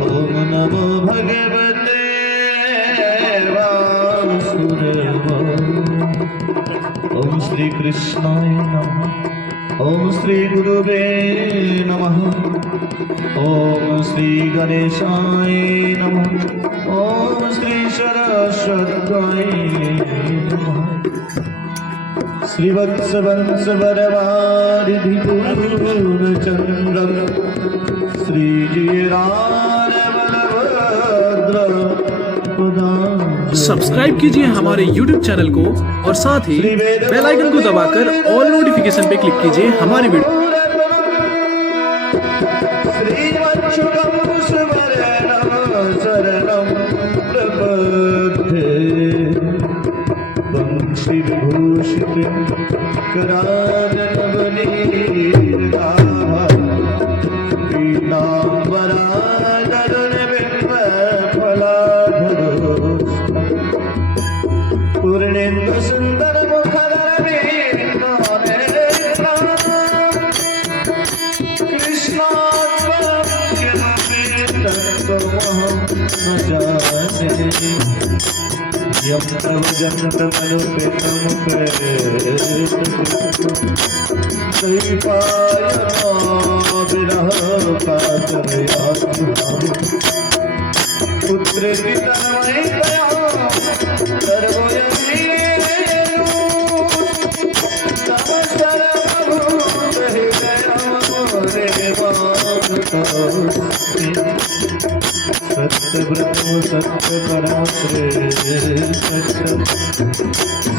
ओम नमो भगवते वासुदेवाय। ओम श्री कृष्णाय नमः। ओम श्री गुरुवे नमः। ओम श्री गणेशाय नमः। ओम श्री सरस्वत्यै नमः। श्रीवत्सवंश वरवारिधि पूर्णचन्द्रं श्रीजीराजबलभद्र। सब्सक्राइब कीजिए हमारे YouTube चैनल को और साथ ही बेल आइकन को दबाकर ऑल नोटिफिकेशन पे क्लिक कीजिए हमारी वीडियो। पूर्णेन्दु सुंदर मुखधर यम तव जन्तमनुपेतम विरह कातरयाति पुत्र की तन्मय दया सत्य ब्रह्म सत्य परम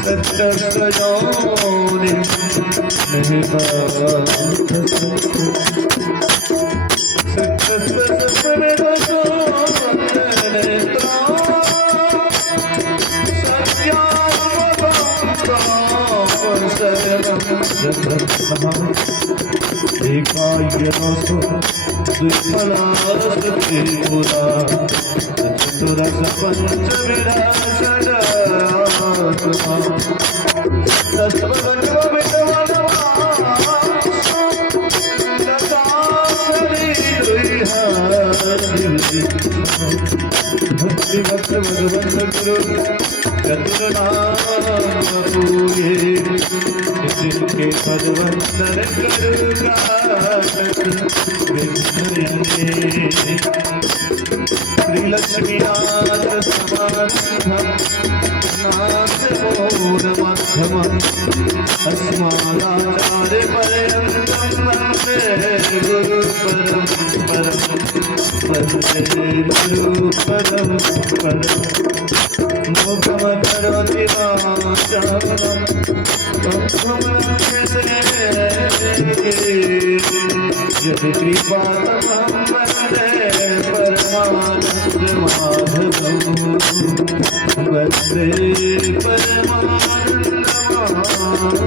सत्य सजोनि भक्ति भक्त भगवंत गुरु चतुर्नामूये जिनके भगवंतर करुणा श्री लक्ष्मीनाथ समारंभं नाथमूल मध्यमम् अस्मदाचार्य पर्यन्तं वन्दे गुरु परम्परम् वन्दे गुरु परम्परम् मुखं करोति वाचालं यदि कृपातमं वन्दे परमानंद माधवं वन्दे परमानंद माधवम्।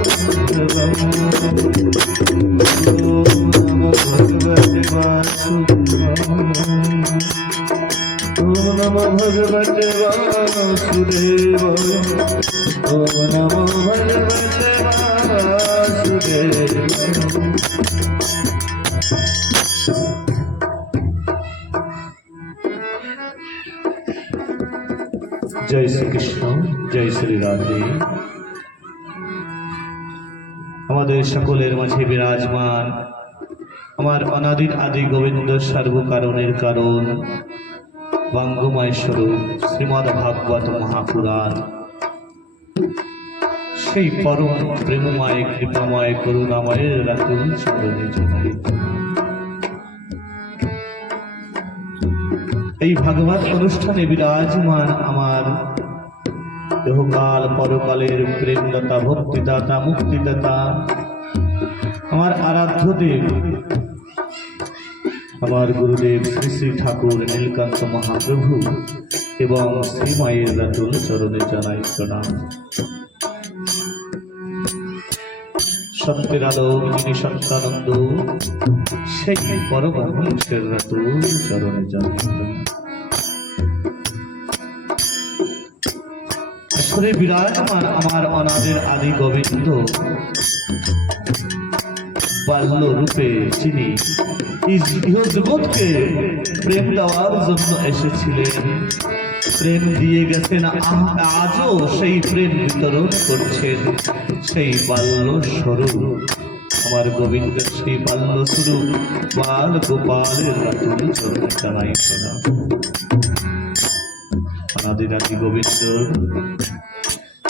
ओम नमो भगवते वासुदेवाय। ओम नमो भगवते वासुदेवाय। ओम नमो भगवते वासुदेवाय। जय श्री कृष्ण, जय श्री राधे। আমাদের সকলের মাঝে বিরাজমান আমার অনাদির আদি গোবিন্দ সর্বকারণের কারণ বাঙ্গময় স্বরূপ শ্রীমদ্ ভাগবত মহাপুরাণ, সেই পরম প্রেমময় কৃপাময় করুণাময়ের রাতুল চরণে জানাই। এই ভাগবত অনুষ্ঠানে বিরাজমান আমার দেহকাল পরকালের প্রেমদাতা ভক্তিদাতা মুক্তিদাতা আমার আরাধ্য দেব আমার গুরুদেব শ্রী শ্রী ঠাকুর নীলকান্ত মহাপ্রভু এবং শ্রীমায়ের রাতুল চরণে জানাই প্রণাম। সত্যের আলো যিনি সত্যানন্দ সেই পরমহংসের রাতুল চরণে জানাই প্রণাম। আসলে বিরাজমান আমার অনাদের আদি গোবিন্দ বাল্য রূপে যিনি ইহ জগৎকে প্রেম দেওয়ার জন্য এসেছিলেন, প্রেম দিয়ে গেছেন, আজও সেই প্রেম বিতরণ করছেন। সেই বাল্য স্বরূপ আমার গোবিন্দের, সেই বাল্য স্বরূপ বাল গোপালের রাতুল চরণে জানাই প্রণাম। অনাদিরাদি গোবিন্দ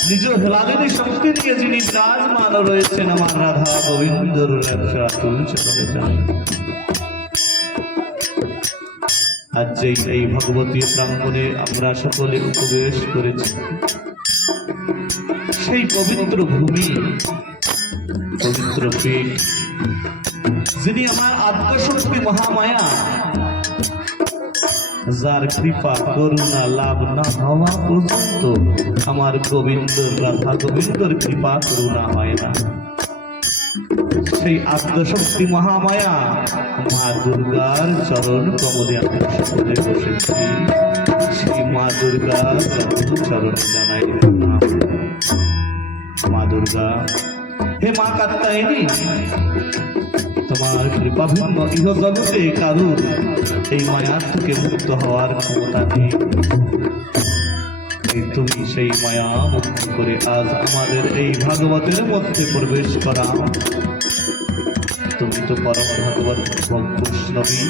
নিজ হেলালিনী শক্তি নিয়ে যিনি বিরাজমান রয়েছেন, আমার রাধা গোবিন্দর রাতুল চরণে জানাই। আজ যেই এই ভগবতী প্রাঙ্গণে আমরা সকলে উপবেশ করেছি, সেই পবিত্র ভূমি, পবিত্র পীঠ, যিনি আমার আদ্যশক্তি মহামায়া, যার কৃপা করুণা লাভ না হওয়া পর্যন্ত আমার গোবিন্দ, রাধা গোবিন্দর কৃপা করুণা হয় না। সেই আদ্যশক্তি মহামায়া মা দুর্গার চরণ কমলে আমি সকলে বসেছি। সেই মা দুর্গার চরণ জানাই প্রণাম। মা দুর্গা, হে মা কাত্যায়নী, তোমার কৃপা ভিন্ন ইহ জগতে কারুর এই মায়া থেকে মুক্ত হওয়ার ক্ষমতা নেই। তুমি সেই মায়া মুক্ত করে আজ আমাদের এই ভাগবতের মধ্যে প্রবেশ করা। তুমি তো পরম ভাগবত বৈষ্ণবী,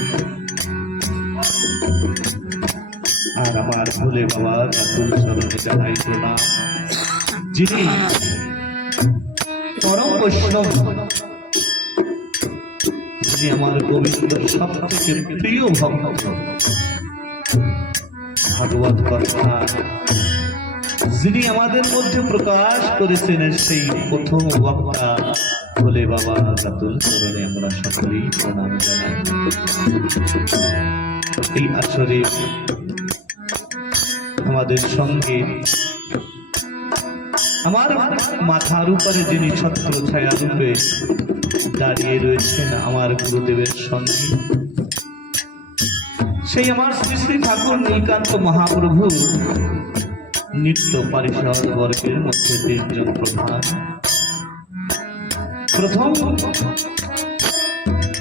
আর আমার ভোলে বাবার রাতুল চরণে জানাই প্রণাম, যিনি পরম বৈষ্ণব, যিনি আমার গোবিন্দর সব থেকে প্রিয় ভক্ত। ভাগবত কথা যিনি আমাদের মধ্যে প্রকাশ করেছেন, সেই প্রথম বক্তা ভোলে বাবা রাতুল চরণে আমরা সকলেই প্রণাম জানাই। এই আসরে আমাদের সঙ্গে আমার মাথার উপরে যিনি ছত্র ছায়া রূপে দাঁড়িয়ে রয়েছেন, আমার গুরুদেবের সঙ্গে সেই আমার শ্রী শ্রী ঠাকুর নীলকান্ত মহাপ্রভু নিত্য পারিষদ বর্গের মধ্যে তিনজন প্রধান। প্রথম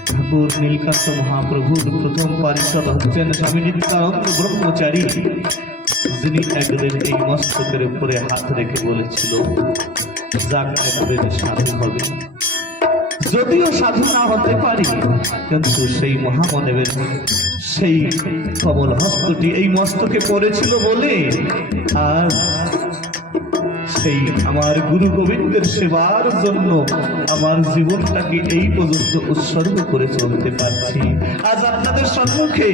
ঠাকুর নীলকান্ত মহাপ্রভুর প্রথম পারিষদ হচ্ছেন স্বামী নিত্যানন্দ ব্রহ্মচারী, যিনি একদিন এই মস্তকের উপরে হাত রেখে বলেছিল, যাক একদিন সাধু হবে। যদিও সাধু না হতে পারি, কিন্তু সেই মহামনেবের সেই কমল হস্তটি এই মস্তকে পড়েছিল বলে আজ সেই আমার গুরু গোবিন্দের সেবার জন্য আমার জীবনটাকে এই পর্যন্ত উৎসর্গ করে চলতে পারছি। আজ আপনাদের সম্মুখে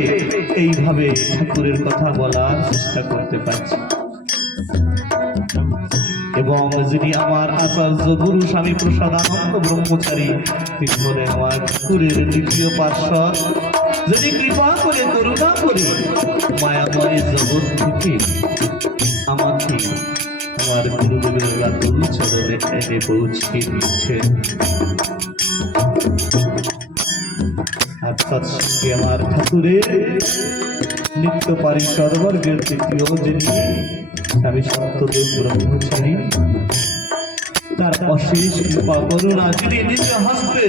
এইভাবে ঠাকুরের কথা বলার চেষ্টা করতে পারছি। এবং যিনি আমার আচার্য গুরু স্বামী প্রসাদানন্দ ব্রহ্মচারী, তিনি হলেন আমার ঠাকুরের দ্বিতীয় পার্শ্বদ, যিনি কৃপা করে করুণা করে মায়াময় জগৎ থেকে আমাকে আমার গুরুদেবের রাতুল চরণে এনে পৌঁছে দিয়েছেন। আর তৎসঙ্গে আমার ঠাকুরের নিত্য পারিষদ বর্গের তৃতীয় যিনি স্বামী সত্যদেব ব্রহ্মচারী, তার অশেষ কৃপা করুণা, যিনি নিজে হস্তে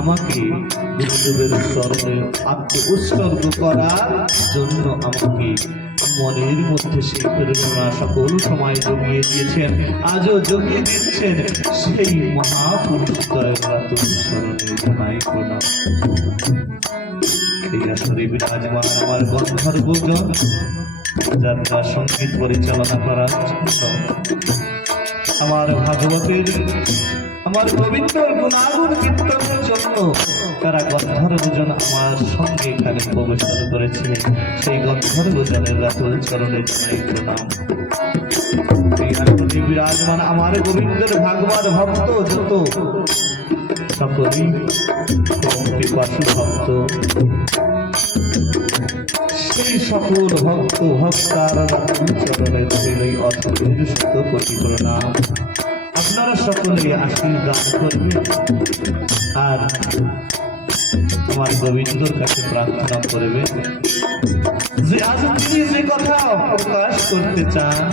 আমাকে গুরুদেবের চরণে আত্ম উৎসর্গ করার জন্য আমাকে মনের মধ্যে সেই প্রেরণা সকল সময় জমিয়ে দিয়েছেন, আজও জমিয়ে দিচ্ছেন। সেই মহাপুরুষ রাতুল চরণে জানাই প্রণাম। এই আসরে বিরাজমান আমার গন্ধর্বজন, যাত্রা সঙ্গীত পরিচালনা করার জন্য, আমার ভাগবতের, আমার গোবিন্দর গুণাগুণ কীর্তনের জন্য তারা গন্ধর্বজন আমার সঙ্গে এখানে প্রবেশন করেছিলেন। সেই গন্ধর্বজনের রাতুল চরণে জানাই প্রণাম। এই আসরে বিরাজমান আমার গোবিন্দের ভাগবত ভক্ত যত সকলেই পাশু ভক্ত, সেই সকল ভক্ত ভক্তার চরণের ছেলেই অথবের শত কোটি প্রণাম। আপনারা সকলে আশীর্বাদ করবেন আর আমার গোবিন্দর কাছে প্রার্থনা করবেন যে আজ তিনি যে কথা প্রকাশ করতে চান,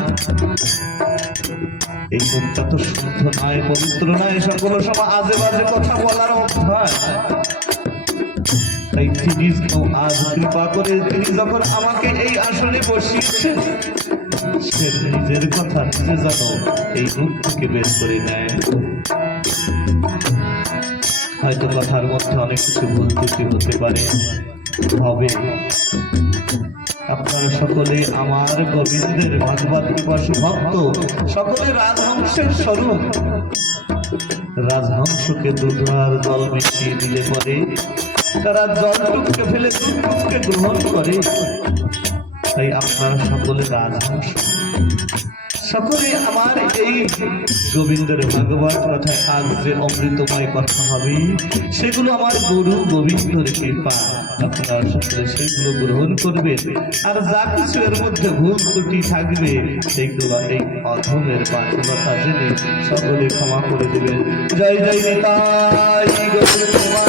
এই মুখটা তো শুদ্ধ নয়, পবিত্র নয়, সকল সময় আজে বাজে কথা বলার অভ্যাস। তাই তিনি আজ কৃপা করে তিনি যখন আমাকে এই আসনে বসিয়েছেন, সে নিজের কথা নিজে যেন এই মুখ থেকে বের করে নেয়। হয়তো কথার মধ্যে অনেক কিছু ভুল ত্রুটি হতে পারে, হবে। আপনারা সকলে আমার গোবিন্দের ভাগবত পিপাসু ভক্ত, সকলে রাজহংসের স্বরূপ। রাজহংসকে দুধ আর জল মিশিয়ে দিলে পরে তারা জলটুককে ফেলে দুধটুককে গ্রহণ করে। তাই আপনারা সকলে রাজহংস, সকলে আমার এই গোবিন্দের ভাগবত কথায় আজ যে অমৃতময় কথা হবে, সেগুলো আমার গুরু গোবিন্দর কৃপা। আপনারা সকলে সেগুলো গ্রহণ করবেন, আর যা কিছু এর মধ্যে ভুল ত্রুটি থাকবে সেগুলো এই অধমের বাধ্যতা জেনে সকলে ক্ষমা করে দেবেন। জয় জয় নিতাই গৌর কুমার।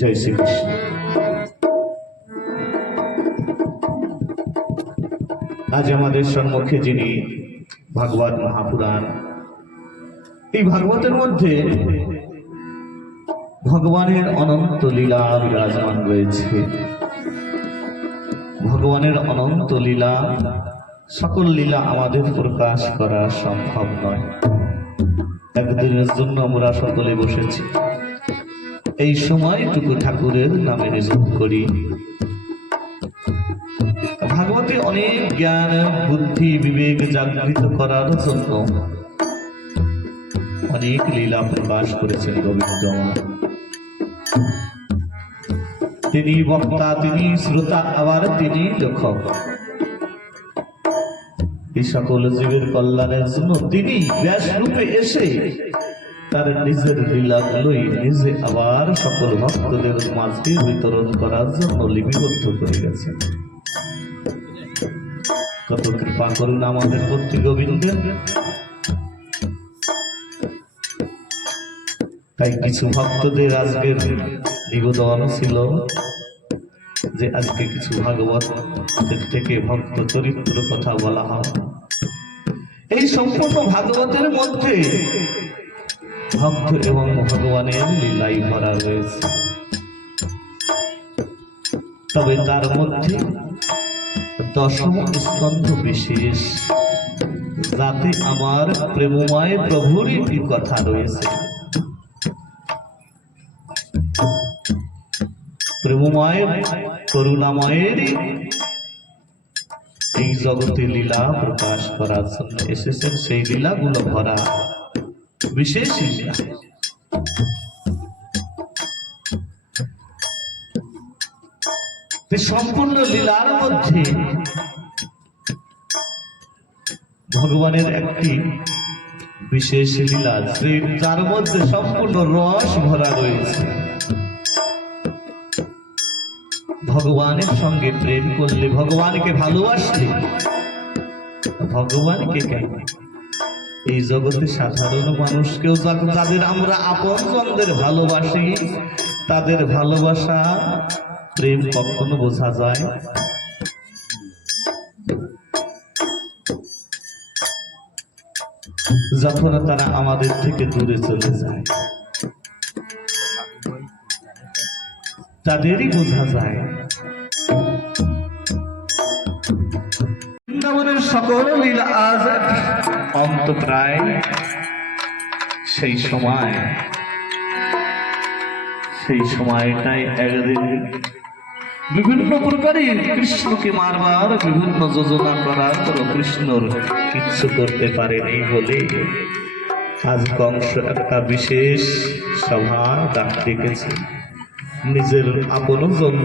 জয় শ্রীকৃষ্ণ। আজ আমাদের সম্মুখে যিনি ভাগবত মহাপুরাণ, এই ভাগবতের মধ্যে ভগবানের অনন্ত লীলা বিরাজমান রয়েছে। ভগবানের অনন্ত লীলা, সকল লীলা আমাদের প্রকাশ করা সম্ভব নয়। একদিনের জন্য আমরা সকলে বসেছি, এই সময়টুকু ঠাকুরের নামে নিবেদন করি। ভাগবতে অনেক জ্ঞান, বুদ্ধি, বিবেক জাগৃত করার জন্য অনেক লীলা প্রকাশ করেছেন গোবিন্দ। তিনি বক্তা, তিনি শ্রোতা, আবার তিনি লেখক। এই সকল জীবের কল্যাণের জন্য তিনি ব্যাস রূপে এসে তার নিজের লীলাগুলোই নিজে আবার সকল ভক্তদের মাঝে বিতরণ করার জন্য লিপিবদ্ধ করে গেছেন। কত কৃপা করুন আমাদের প্রতি গোবিন্দের। তাই কিছু ভক্তদের আজকের নিবেদন ছিল যে আজকে কিছু ভাগবত থেকে ভক্ত চরিত্র কথা বলা হয়। এই সম্পূর্ণ ভাগবতের মধ্যে ভক্ত এবং ভগবানের লীলাই ভরা রয়েছে। তবে তার মধ্যে দশম স্কন্ধ বিশেষ, যাতে আমার প্রেমময় প্রভুর একটি কথা রয়েছে। প্রেমময় করুণাময়ের এই জগতে লীলা প্রকাশ করার জন্য এসেছেন। সেই লীলাগুলো ভরা বিশেষ লীলা। সম্পূর্ণ লীলার মধ্যে ভগবানের একটি বিশেষ লীলা, যার মধ্যে সম্পূর্ণ রস ভরা রয়েছে। ভগবানের সঙ্গে প্রেম করলে, ভগবানকে ভালোবাসলে, ভগবানকে কেন এই জগতে সাধারণ মানুষকেও যাদের আমরা আপনজনদের ভালোবাসি, তাদের ভালোবাসা প্রেম কখনো বোঝা যায়? যখন তারা আমাদের থেকে দূরে চলে যায়, তাদেরই বোঝা যায়। বৃন্দাবনের সকল লীলা আজ অন্ত প্রায়। সেই সময়টাই একদিন বিভিন্ন প্রকারের কৃষ্ণকে মারবার বিভিন্ন যোজনা করার পর কৃষ্ণর কিচ্ছু করতে পারেনি বলে আজ কংস একটা বিশেষ সভা ডাক ডেকেছে। নিজের আপনজন,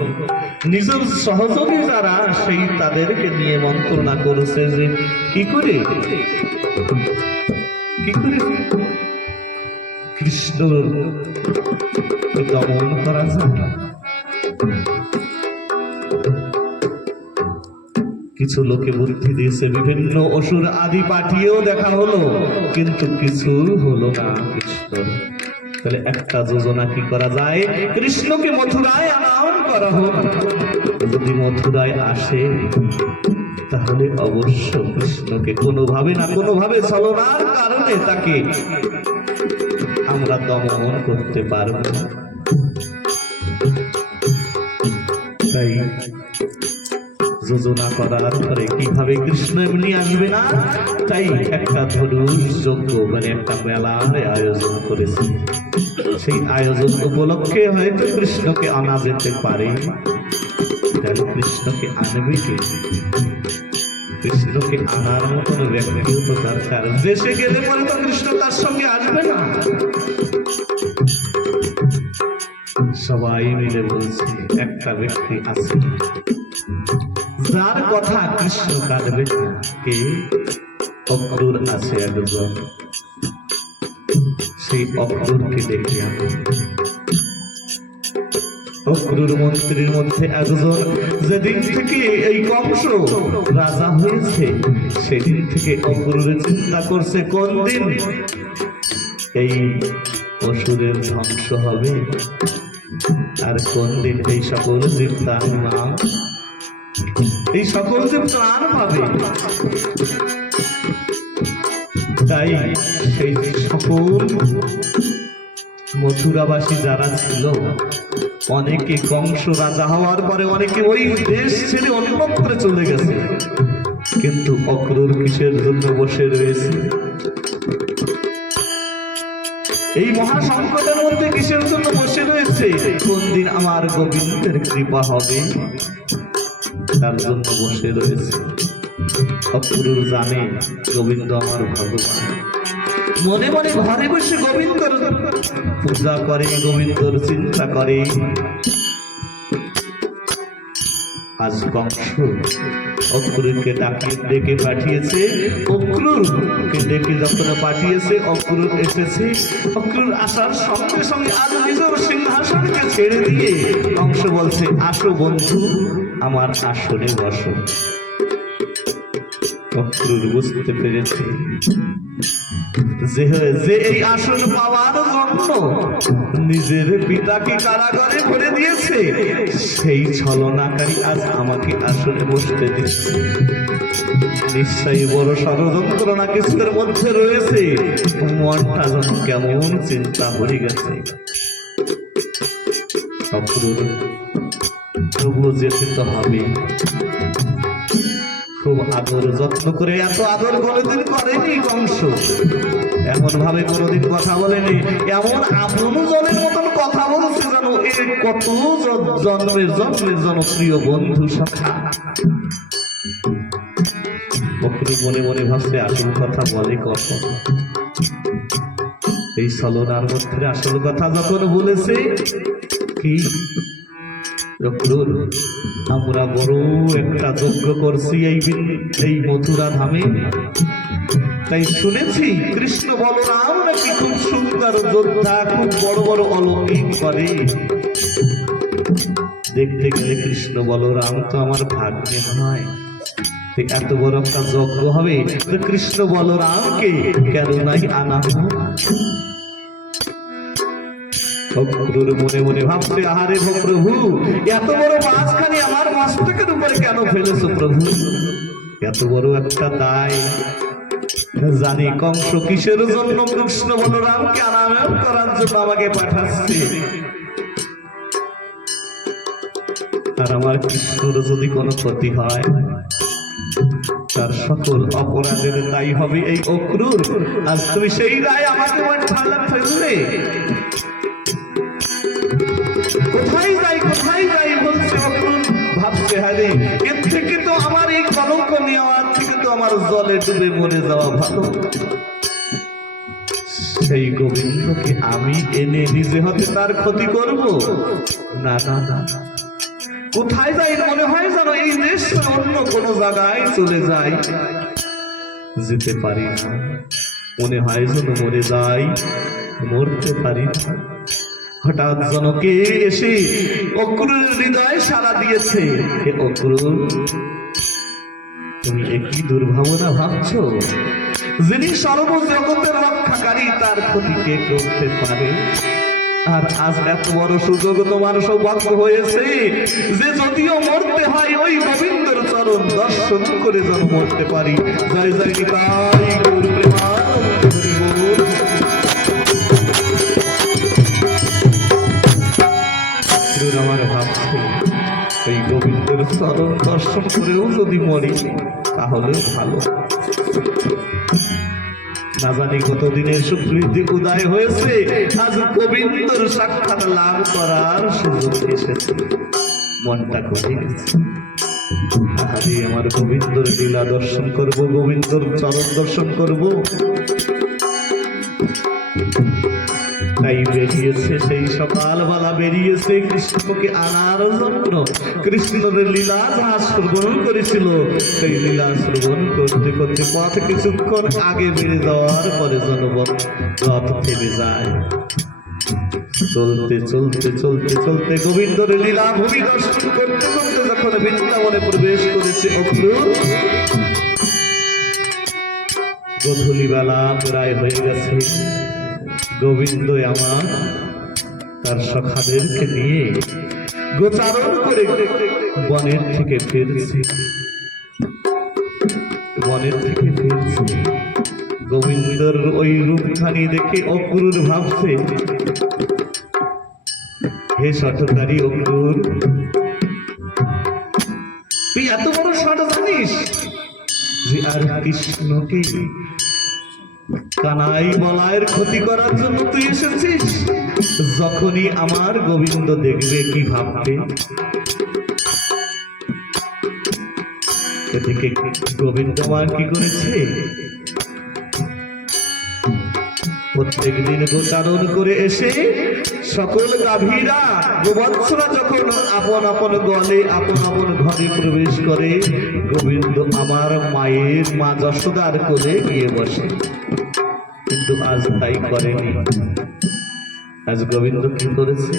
নিজের সহযোগী যারা, সেই তাদেরকে নিয়ে মন্ত্রণা করেছে যে কি করে কৃষ্ণর দমন করা যায়। কিছু লোকে বুদ্ধি দিয়েছে, বিভিন্ন অসুর আদি পাঠিয়েও দেখা হলো, কিন্তু কিছু হলো না কৃষ্ণ। তাহলে একটা যোজনা কি করা যায়? কৃষ্ণকে মথুরায় আনয়ন করা হোক। যদি মথুরায় আসে তাহলে অবশ্য কৃষ্ণকে কোনোভাবে না কোনোভাবে ছলনার কারণে তাকে আমরা দমন করতে পারব। তাই যোজনা করার পরে কিভাবে কৃষ্ণ এমনি আসবে না, তাই একটা ধনুষ যজ্ঞ মানে একটা মেলার আয়োজন করেছে। সেই আয়োজন উপলক্ষে হয়তো কৃষ্ণকে আনা যেতে পারে। কৃষ্ণকে আনবে কে? কৃষ্ণকে আনার মতন ব্যক্তিও তো দরকার। দেশে গেলে পরে তো কৃষ্ণ তার সঙ্গে আসবে না। সবাই মিলে বলছে একটা ব্যক্তি আছে যার কথা কৃষ্ণ কাঁদবে। কে? অক্রুর আছে একজন, সেই অক্রুরকে ডেকে আনো। অক্রুর মন্ত্রীর মধ্যে একজন, যেদিন থেকে এই কংস রাজা হয়েছে সেদিন থেকে অক্রুরের চিন্তা করছে কোন দিন এই অসুরের ধ্বংস হবে। আর কোন দিন এই সকল জীব প্রাণ মা, এই সকল যে প্রাণ পাবে। তাই সেই সকল মথুরাবাসী যারা ছিল, অনেকে কংস রাজা হওয়ার পরে অনেকে ওই দেশ ছেড়ে অন্যত্র চলে গেছে, কিন্তু অক্রূর কিসের জন্য বসে রয়েছে? এই মহা সংকটের মধ্যে কিসের জন্য বসে রয়েছে? কোন দিন আমার গোবিন্দের কৃপা হবে, তার জন্য বসে রয়েছে। অক্রূর জানে গোবিন্দ আমার ভগবান, মনে মনে ঘরে বসে গোবিন্দর পূজা করে, গোবিন্দর চিন্তা করে। আজ কংস অক্রূরকে ডেকে পাঠিয়েছে। অক্রূরকে ডেকে যখন পাঠিয়েছে, অক্রূর এসেছে। অক্রূর আসার সঙ্গে সঙ্গে আজ নিজের সিংহাসনকে ছেড়ে দিয়ে কংস বলছে, আসো বন্ধু, আমার আসনে বসো। অক্রূর বুঝতে পেরেছে যে এই আসন পাওয়ার জন্য নিজের পিতাকে কারাগারে ভরে দিয়েছে, সেই ছলনাকারী আজ আমাকে আসনে বসতে দিচ্ছে। নিশ্চয়ই বড় ষড়যন্ত্র না কিছুর মধ্যে রয়েছে। মনটা যেন কেমন চিন্তা হয়ে গেছে। অক্রূর তবুও যেতে তো হবে। খুব আদর যত্ন করে, এত আদর কোনোদিন করেনি কংস, এমন ভাবে কোনোদিন কথা বলেনি। এমন আপন জনের মতন কথা বলছে যেন এর কত জন্মের জনপ্রিয় বন্ধু সখা। অক্রূর মনে মনে ভাবছে, আসল কথা বলে কখন? এই ছলনার মধ্যে আসল কথা যখন বলেছে, কি অক্রূর, আমরা বড় একটা যজ্ঞ করছি এই মথুরা ধামে, তাই শুনেছি কৃষ্ণ বলরাম নাকি খুব সুন্দর যোদ্ধা, খুব বড় বড় অলৌকিক করে। দেখতে গেলে কৃষ্ণ বলরাম তো আমার ভাগ্যে নয়। এত বড় একটা যজ্ঞ হবে, তো কৃষ্ণ বলরামকে কেন নাই আনা? অক্রূর মনে মনে ভাবছে, আহারে প্রভু, এত বড় মাঝখানে আমার মস্তকের উপরে কেন ফেলেছো প্রভু? এত বড় একটা দায়। জানি কংস কিসের জন্য কৃষ্ণ বলরামকে আনায়ন করার জন্য আমাকে পাঠাচ্ছে। আর আমার কৃষ্ণর যদি কোনো ক্ষতি হয়, তার সকল অপরাধের দায়ী হবে এই অক্রূর। আজ তুমি সেই দায় আমাকে ফেললে। কোথায় যাই বলছে অক্রূর। ভাবছে, হারে, এর থেকে তো আমার এই কলঙ্ক নেওয়ার থেকে তো আমার জলে ডুবে মরে যাওয়া ভালো। সেই গোবিন্দকে আমি এনে নিজে হতে তার ক্ষতি করব? না না না, কোথায় যাই মনে হয় যেন এই দেশ অন্য কোনো জায়গায় চলে যাই, যেতে পারি না। মনে হয় যেন মরে যাই, মরতে পারি না। হঠাৎ জনকে এসে অক্রূরের হৃদয় সাড়া দিয়েছে, হে অক্রূর, তুমি একই দুর্ভাবনা ভাবছো? যিনি সর্বজগতের রক্ষাকারী, তার ক্ষতি কে করতে পারে? আর আজ এত বড় সুযোগ তোমার সৌভাগ্য হয়েছে যে যদিও মরতে হয় ওই গোবিন্দর চরণ দর্শন করে যেন মরতে পারি। জয় জয় নিতাই গৌর প্রেমানন্দ হরি বল। আমার ভাবছে, এই গোবিন্দের চরণ দর্শন করেও যদি মরি তাহলে ভালো। না জানি কতদিনের সুকৃতি উদয় হয়েছে, আজ গোবিন্দর সাক্ষাৎ লাভ করার সুযোগ এসেছে। মনটা খুঁজে গেছে, আরে আমার গোবিন্দর লীলা দর্শন করব, গোবিন্দর চরণ দর্শন করব। তাই বেরিয়েছে, সেই সকালবেলা বেরিয়েছে কৃষ্ণকে আনার জন্য। কৃষ্ণের লীলা যাহা শ্রবণ করেছিল, সেই লীলা শ্রবণ করতে করতে পথ কিছুক্ষণ আগে বেড়ে যাওয়ার পরে জনপদ রথ থেমে যায়। চলতে চলতে চলতে চলতে গোবিন্দর লীলা ভূমি দর্শন করতে করতে যখন বৃন্দাবনে প্রবেশ করেছে অক্রূর, গধূলি বেলা প্রায় হয়ে গেছে। গোবিন্দ আমার তার সখাদেরকে নিয়ে গোচারণ করে বনের থেকে ফিরছে। বনের থেকে ফিরছে, গোবিন্দর ওই রূপখানি দেখে অক্রুর ভাবছে, হে শঠকারী অক্রুর, তুই এত বড় শঠ জানিস যে আর কৃষ্ণকে কানাই বলায়ের ক্ষতি করার জন্য তুই এসেছিস? যখনই আমার গোবিন্দ দেখবে কি ভাববে? এদিকে গোবিন্দ মার কি করেছে, প্রত্যেক দিন গোচারণ করে এসে সকল গাভীরা গোবৎসরা যখন আপন আপন গলে আপন আপন ঘরে প্রবেশ করে, গোবিন্দ আমার মায়ের মা যশোদার কোলে গিয়ে বসে। কিন্তু আজ তাই করেনি। আজ গোবিন্দ কি করেছে?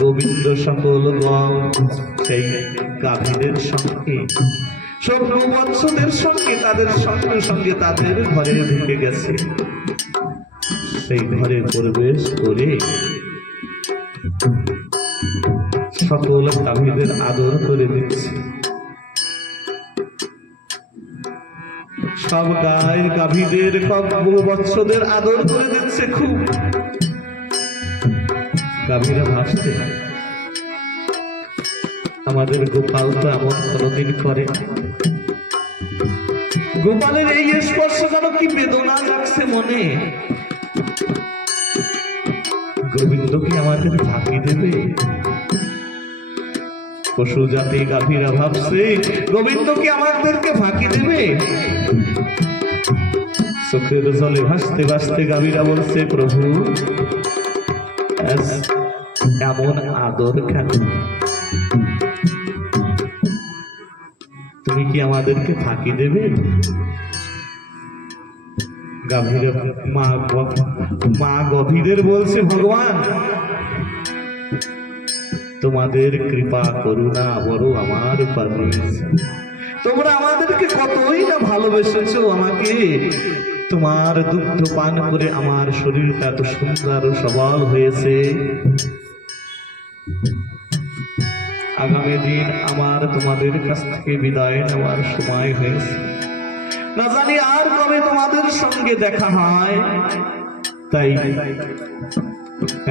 গোবিন্দ সকল সেই গাভীদের সঙ্গে সব গোবৎসদের সঙ্গে তাদের সঙ্গে সঙ্গে তাদের ঘরে ঢুকে গেছে। সেই ঘরে প্রবেশ করে সকল গাভীদের আদর করে দিচ্ছে। সব গায়ের গাভীদের গোবৎসদের আদর করে দিচ্ছে খুব। গাভীরা ভাসছে, আমাদের গোপাল তো এমন কোনদিন করে। গোপালের এই স্পর্শ যেন কি বেদনা লাগছে মনে। গোবিন্দ কি আমাদের ফাঁকি দেবে? পশু জাতি গাভীরা ভাবছে, গোবিন্দ কি আমাদেরকে ফাঁকি দেবে? চোখের জলে ভাসতে ভাসতে গাভীরা বলছে, প্রভু এমন আদর কেন? তুমি কি আমাদেরকে ফাঁকি দেবে? মা গভীরের বলছে, ভগবান তোমাদের কৃপা করুণা বড় আমার উপর রয়েছে। তোমরা আমাদেরকে কতই না ভালোবেসেছো, আমাকে তোমার দুগ্ধ পান করে আমার শরীরটা এত সুন্দর ও সবল হয়েছে। আগামী দিন আমার তোমাদের কাছ থেকে বিদায় নেওয়ার সময় হয়েছে। না জানি আর কবে তোমাদের সঙ্গে দেখা হয়। তাই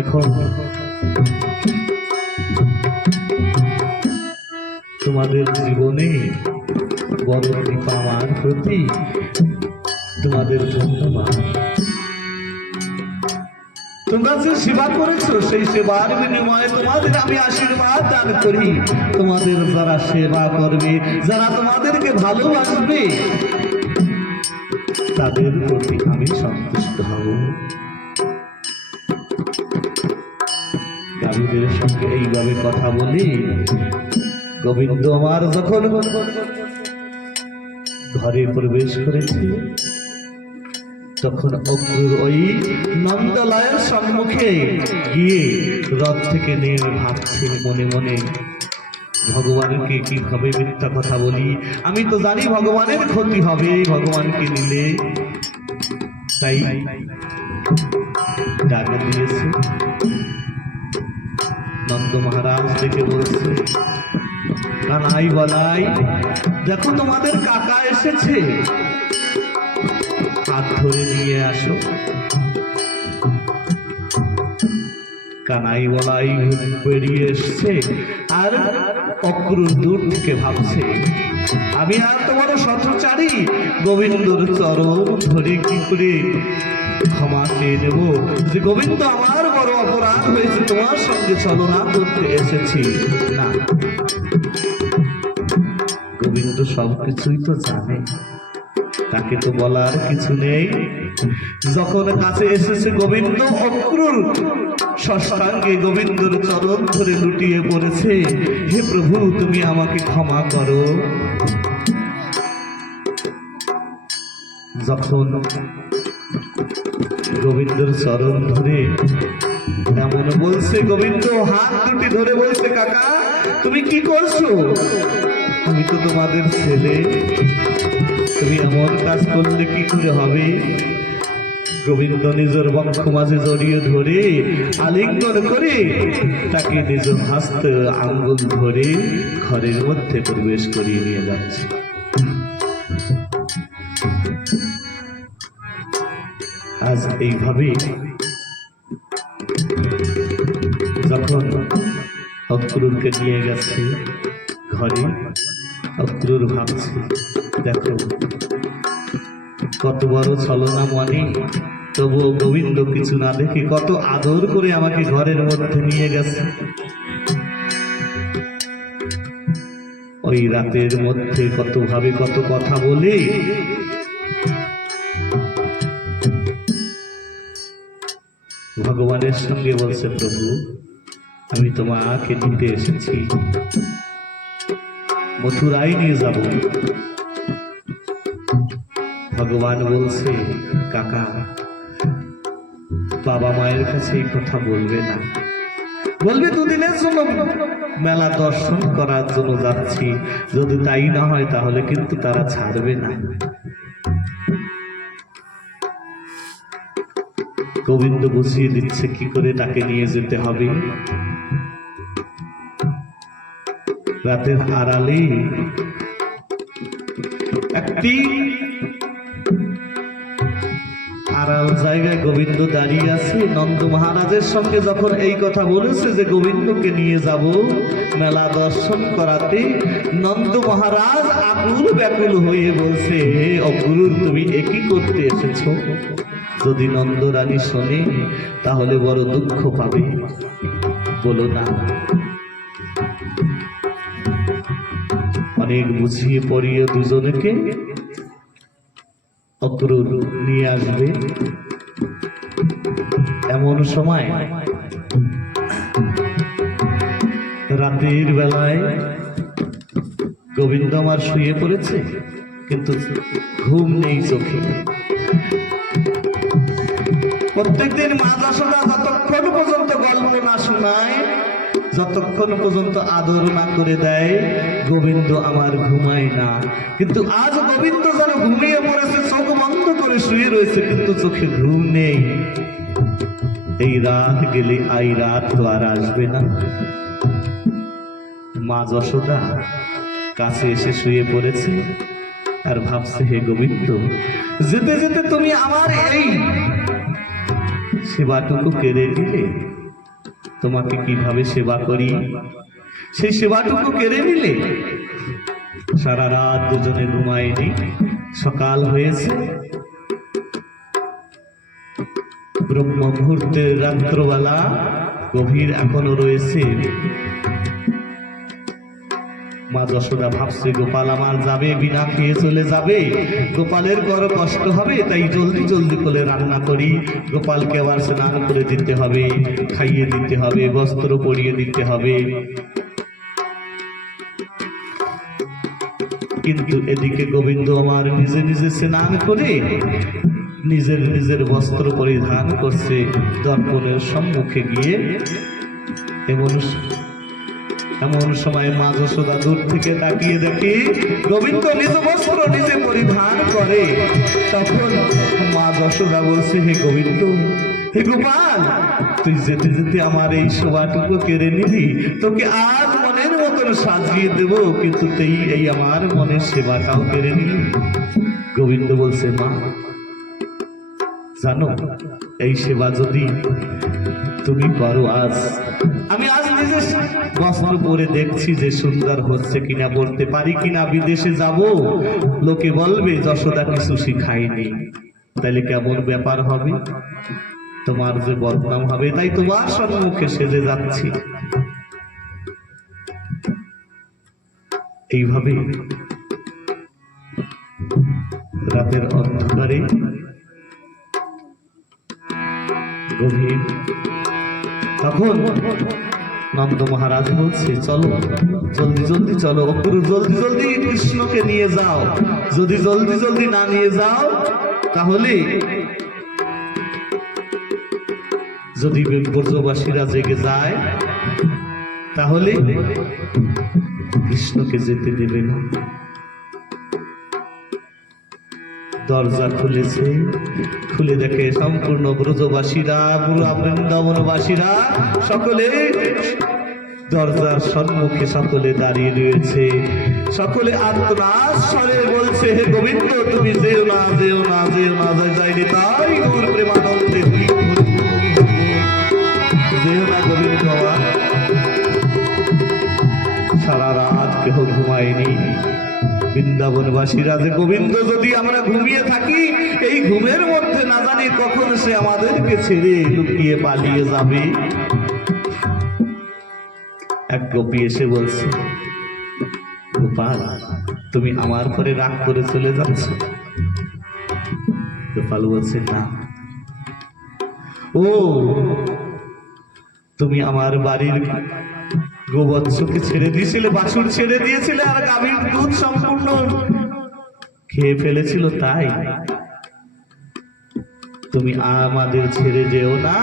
এখন তোমাদের জীবনে বড় কৃপা আমার প্রতি, তোমাদের ধন্যবাদ। তোমরা যে সেবা করেছো সেই সেবার বিনিময়ে তোমাদের আমি আশীর্বাদ দান করি। তোমাদের যারা সেবা করবে, যারা তোমাদেরকে ভালোবাসবে, তাদের প্রতি আমি সন্তুষ্ট হব। গাভীদের সঙ্গে এইভাবে কথা বলি। গোবিন্দ আমার যখন ঘরে প্রবেশ করেছে, তখন অক্রুর ওই নন্দলায়ের সম্মুখে গিয়ে রথ থেকে নেমে ভাবছে মনে মনে, ভগবানকে কিভাবে মিথ্যা কথা বলি? আমি তো জানি ভগবানের ক্ষতি হবে ভগবানকে নিলে। তাই ডাক দিয়েছে। নন্দ মহারাজ থেকে বলছে, কানাই বলাই, দেখো তোমাদের কাকা এসেছে, হাত ধরে নিয়ে আসো। কানাই বলাই বেরিয়ে এসছে, আর অক্রুর দূর থেকে ভাবছে, আমি আর তোমার শতচারী গোবিন্দর চরণ ধরে কি করে ক্ষমা চেয়ে নেব যে গোবিন্দ আমার বড় অপরাধ হয়েছে, তোমার সঙ্গে ছলনা করতে এসেছি। না, গোবিন্দ সবকিছুই তো জানে, তাকে তো বলার কিছু নেই। যখন কাছে এসেছে গোবিন্দ, অক্রুর ষষ্ঠাঙ্গে গোবিন্দর চরণ ধরে লুটিয়ে পড়েছে, হে প্রভু তুমি আমাকে ক্ষমা করো। যখন গোবিন্দর চরণ ধরে এমন বলছে, গোবিন্দ হাত দুটি ধরে বলছে, কাকা তুমি কি করছো? আমি তো তোমাদের ছেলে, তুমি এমন কাজ করলে কি করে হবে? গোবিন্দ নিজের বক্ষ মাঝে জড়িয়ে ধরে আলিঙ্গন করে তাকে নিজ হস্ত আঙ্গুল ধরে ঘরের মধ্যে প্রবেশ করিয়ে নিয়ে যাচ্ছে। আজ এইভাবে যখন অক্রুরকে নিয়ে গেছে ঘরে, অক্রুর ভাবছে দেখো কত বড় ছলনা মনে, তবুও গোবিন্দ কিছু না দেখে কত আদর করে আমাকে ঘরের মধ্যে নিয়ে গেছে। ওই রাতের মধ্যে কত ভাবে কত কথা বলে ভগবানের সঙ্গে বলছে প্রভু আমি তোমাকে নিতে এসেছি, মথুরায় নিয়ে যাব। ভগবান বলছে কাকা বাবা মায়ের কাছে এই কথা বলবে না, বলবে দুদিনের জন্য মেলা দর্শন করার জন্য যাচ্ছি, যদি তাই না হয় তাহলে কিন্তু তারা ছাড়বে না। গোবিন্দ বুঝিয়ে দিচ্ছে কি করে তাকে নিয়ে যেতে হবে। রাতের আড়ালে একটি আড়াল জায়গায় গোবিন্দ দাঁড়িয়ে আছে। নন্দ মহারাজের সঙ্গে যখন এই কথা বলেছে যে গোবিন্দকে নিয়ে যাব মেলা দর্শন করাতে, নন্দ মহারাজ আকুল ব্যাকুল হয়ে বলছে হে অক্রুর তুমি একই করতে এসেছো, যদি নন্দ রানী শোনে তাহলে বড় দুঃখ পাবে, বলো না। অনেক বুঝিয়ে পড়িয়ে দুজনকে অক্রুর নিয়ে আসবে। এমন সময় রাতের বেলায় গোবিন্দ আমার শুয়ে পড়েছে, কিন্তু ঘুম নেই চোখে। প্রত্যেকদিন মা যশোদা যতক্ষণ পর্যন্ত গল্প না শোনায়, যতক্ষণ পর্যন্ত আদর না করে দেয়, গোবিন্দ আমার ঘুমায় না। কিন্তু আজ গোবিন্দ যেন ঘুমিয়ে পড়েছে, চোখ বন্ধ করে শুয়ে রয়েছে, কিন্তু চোখে ঘুম নেই। এই রাত গেলে এই রাত তো আর আসবে না। মা যশোদা কাছে এসে শুয়ে পড়েছে আর ভাবছে হে গোবিন্দ যেতে যেতে তুমি আমার এই সেবাটুকু কেড়ে দিলে, তোমাকে কিভাবে সেবা করি সেই সেবাটুকু কেড়ে নিলে। সারা রাত দুজনে ঘুমায়নি, সকাল হয়েছে, ব্রহ্ম মুহূর্তের রাত্রবেলা গভীর এখনো রয়েছে। মা যশোদা ভাবছে গোপাল আমার যাবে, বিনা খেয়ে চলে যাবে, গোপালের বড় কষ্ট হবে, তাই জলদি জলদি করে রান্না করি, গোপালকে আবার স্নান করে দিতে হবে, খাইয়ে দিতে হবে, বস্ত্র পরিয়ে দিতে হবে। কিন্তু এদিকে গোবিন্দ আমার নিজে নিজে স্নান করে নিজের নিজের বস্ত্র পরিধান করছে, দর্পণের সম্মুখে গিয়ে। এমন সময় মা যশোদা দূর থেকে তাকিয়ে দেখে গোবিন্দ নিজ বস্ত্র নিজে পরিধান করে। তখন মা যশোদা বলছে হে গোবিন্দ, হে গোপাল, তুই যেতে যেতে আমার এই শোভাটুকু কেড়ে নিবি, তোকে আজ মনের মতন সাজিয়ে দেব, কিন্তু তুই এই আমার মনের সেবাটাও কেড়ে নিবি। গোবিন্দ বলছে মা জানো এই সেবা যদি তুমি করো, আজ আমি আজ নিজে বস্ত্র পরে দেখছি যে সুন্দর হচ্ছে কিনা, পড়তে পারি কিনা, বিদেশে যাব লোকে বলবে যশোদা কিছু শিখায়নি, তাহলে কেমন ব্যাপার হবে, তোমার যে বদনাম হবে, তাই তোমার সম্মুখে সেজে যাচ্ছি। এইভাবে রাতের অন্ধকারে গভীর, তখন নন্দ মহারাজ বলছে চলো জলদি জলদি চলো অক্রুর, জলদি জলদি কৃষ্ণকে নিয়ে যাও, যদি জলদি জলদি না নিয়ে যাও তাহলে যদি ব্রজবাসীরা জেগে যায় তাহলে কৃষ্ণকে যেতে দেবে না। দরজা খুলেছে, খুলে দেখে সম্পূর্ণ ব্রজবাসীরা, পুরা বৃন্দাবনবাসীরা সকলে দরজার সম্মুখে সকলে দাঁড়িয়ে রয়েছে। সকলে আর্তনাদ স্বরে বলছে, হে গোবিন্দ তুমি যেও না, যেও না, যেও না, যাইলে তাই গৌর প্রেমানন্দে যেও না গোবিন্দ আমার। সারা রাত কেহ ঘুমায়নি বৃন্দাবনবাসীরা, যে গোবিন্দ যদি আমরা ঘুমিয়ে থাকি এই ঘুমের মধ্যে না জানি কখন সে আমাদেরকে ছেড়ে লুকিয়ে পালিয়ে যাবে। এক গোপী এসে বলছে, গোপাল তুমি আমার পরে রাগ করে চলে যাচ্ছ? গোপাল বলছে, না। ও তুমি আমার বাড়ির গোবৎসকে ছেড়ে দিয়েছিলে, বাছুর ছেড়ে দিয়েছিলে, আর গাভীর দুধ সম্পূর্ণ খেয়ে ফেলেছিল, তাই তুমি আমাদের ছেড়ে যেও না।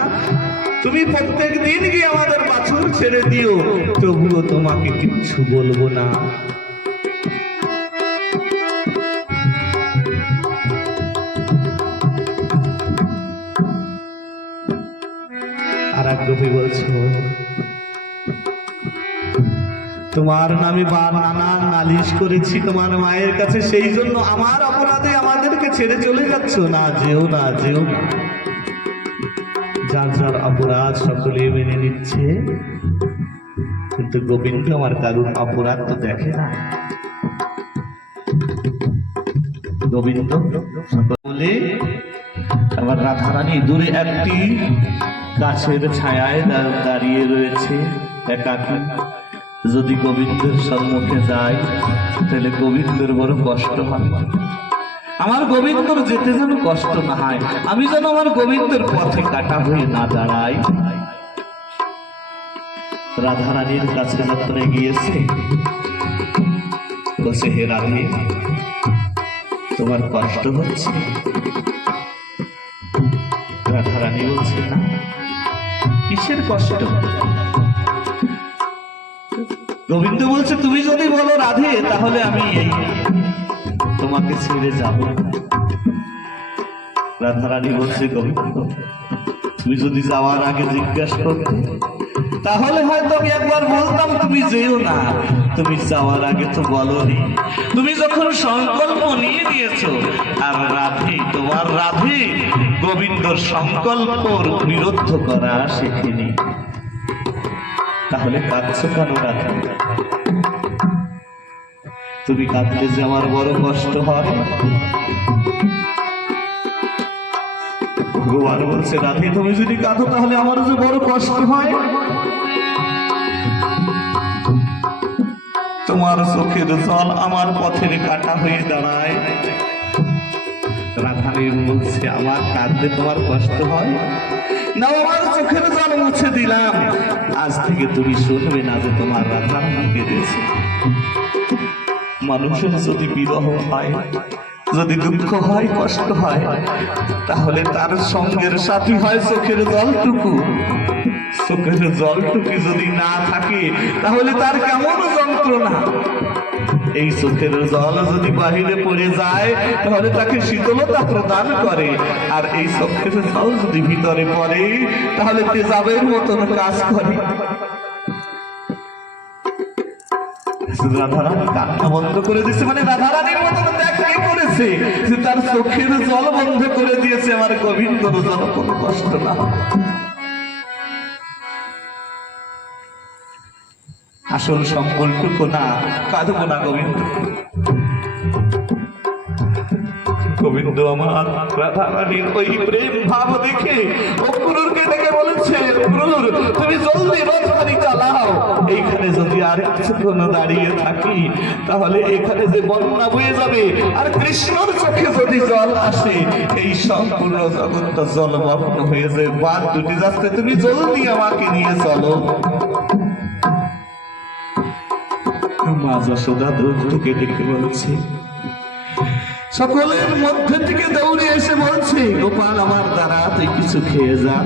তুমি প্রত্যেক দিন গিয়ে আমাদের বাছুর ছেড়ে দিও, তবুও তোমাকে কিচ্ছু বলবো না। আর এক গোপী বলছো, তোমার নামে নানা নালিশ করেছি তোমার মায়ের কাছে, সেই জন্য আমার অপরাধে আমাদেরকে ছেড়ে চলে যাচ্ছ। না, যেও না, যেও না। যার যার অপরাধ সকলে মেনে নিচ্ছে, কিন্তু গোবিন্দ আমার কারুর অপরাধ তো দেখে না। গোবিন্দ বলে আবার রাধারানী দূরে একটি গাছের ছায়ায় দাঁড়িয়ে রয়েছে একাকী। যদি গোবিন্দের সম্মুখে যায় তাহলে গোবিন্দের বড় কষ্ট হয়, আমার গোবিন্দর যেতে যেন কষ্ট না হয়, আমি যেন আমার গোবিন্দের পথে কাটা হয়ে না দাঁড়াই। রাধারানীর কাছে যখন গিয়েছে বসে, হে রাধে তোমার কষ্ট হচ্ছে? রাধারানী বলছে, না, কিসের কষ্ট? গোবিন্দ বলছে, তুমি যদি বলো রাধে তাহলে আমি এই তোমাকে ছেড়ে যাব। রাধারানী বলছে, গোবিন্দ তুমি যদি যাওয়ার আগে জিজ্ঞাসা করতে তাহলে হয়তো আমি একবার বলতাম তুমি যেও না। তুমি যাওয়ার আগে তো বলোনি, তুমি যখন সংকল্প নিয়ে নিয়েছো, আর রাধে তোমার রাধে গোবিন্দর সংকল্প বিরুদ্ধ করা শেখেনি, তাহলে কাঁদছো কেন রাধে? তুমি কাঁদলে যে আমার বড় কষ্ট হয়। ভগবান বলছে, রাধে তুমি যদি কাঁদো তাহলে আমার যে বড় কষ্ট হয়। তোমার চোখের জল আমার পথের কাটা হয়ে দাঁড়ায়। রাধারানী বলছে, আমার কাঁদলে তোমার কষ্ট হয় না, আমার চোখের জল মুছে দিলাম, আজ থেকে তুমি শুনবে না যে তোমার রাধারানী কেঁদেছে। মানুষের যদি বিরহ হয়, যদি দুঃখ হয়, কষ্ট হয়, তাহলে তার সঙ্গের সাথী হয় চোখের জলটুকু। চোখের জলটুকু যদি না থাকে তাহলে তার কেমন যন্ত্রণা। এই চোখের জল যদি বাহিরে পড়ে যায় তাহলে তাকে শীতলতা প্রদান করে, আর এই চোখের জল যদি ভিতরে পড়ে তাহলে তেজাবের মতন কাজ করে। রাধারানী কান্না বন্ধ করে দিয়েছে, মানে রাধারানীর মতন ত্যাগ কে করেছে যে তার চোখের জল বন্ধ করে দিয়েছে? আমার গোবিন্দর জল কোনো কষ্ট না। আসল সম্বলটুকু না, কাঁদবো না গোবিন্দ। গোবিন্দ আমার রাধারানীর ওই প্রেম ভাব দেখে অক্রুরকে দেখে বলেছে, অক্রুর তুমি জলদি রথখানি চালাও, এইখানে যদি আর কিছুক্ষণ দাঁড়িয়ে থাকি তাহলে এখানে যে বন্যা বয়ে যাবে, আর কৃষ্ণর চোখে যদি জল আসে এই সম্পূর্ণ জগৎটা জলমগ্ন হয়ে যায়, বাদ দুটি যাচ্ছে, তুমি জলদি আমাকে নিয়ে চলো। মা যশোদা দৌড়কে ডেকে বলছে, সকলের মধ্যে থেকে দৌড়ে এসে বলছে, গোপাল আমার দ্বারা তুই কিছু খেয়ে যা।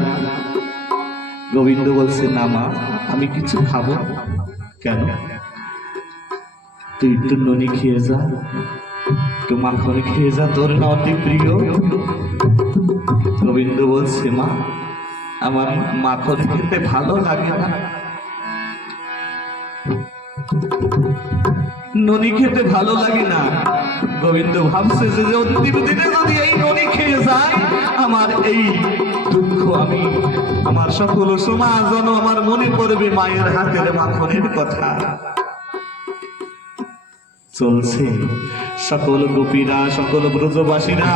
গোবিন্দ বলছে, না মা, আমি কিছু খাবো। কেন? তুই একটু ননি খেয়ে যা। একটু মাখন খেয়ে যা, তোর না অতি প্রিয়। গোবিন্দ বলছে, মা আমার মাখন খেতে ভালো লাগে না, ননি খেতে ভালো লাগে না। গোবিন্দ ভাবছে যে অন্তিম দিনে যদি এই ননি খেয়ে যায়, আমার এই দুঃখ আমি আমার সকল সমাজ যেন আমার মনে পড়বে মায়ের হাতের মাখনের কথা। চলছে সকল গোপীরা, সকল ব্রজবাসীরা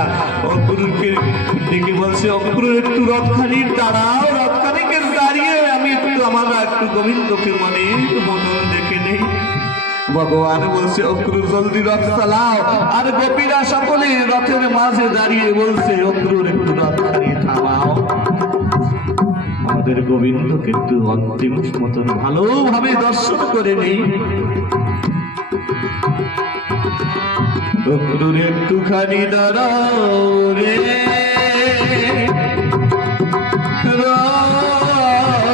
অক্রুরকে ডেকে বলছে, অক্রুর একটু রথখানি দাঁড়াও, রথখানিকে দাঁড়িয়ে আমি একটু গোবিন্দকে মনে দেখে নেই। ভগবান বলছে, অক্রুর জলদি রথ চালাও। আর গোপীরা সকলে রথের মাঝে দাঁড়িয়ে বলছে, অক্রুর একটু রথখানি থামাও, আমাদের গোবিন্দকে একটু অন্তিম মতন ভালোভাবে দর্শন করে নেই। অক্রুর একটুখানি দাঁড়াও রে,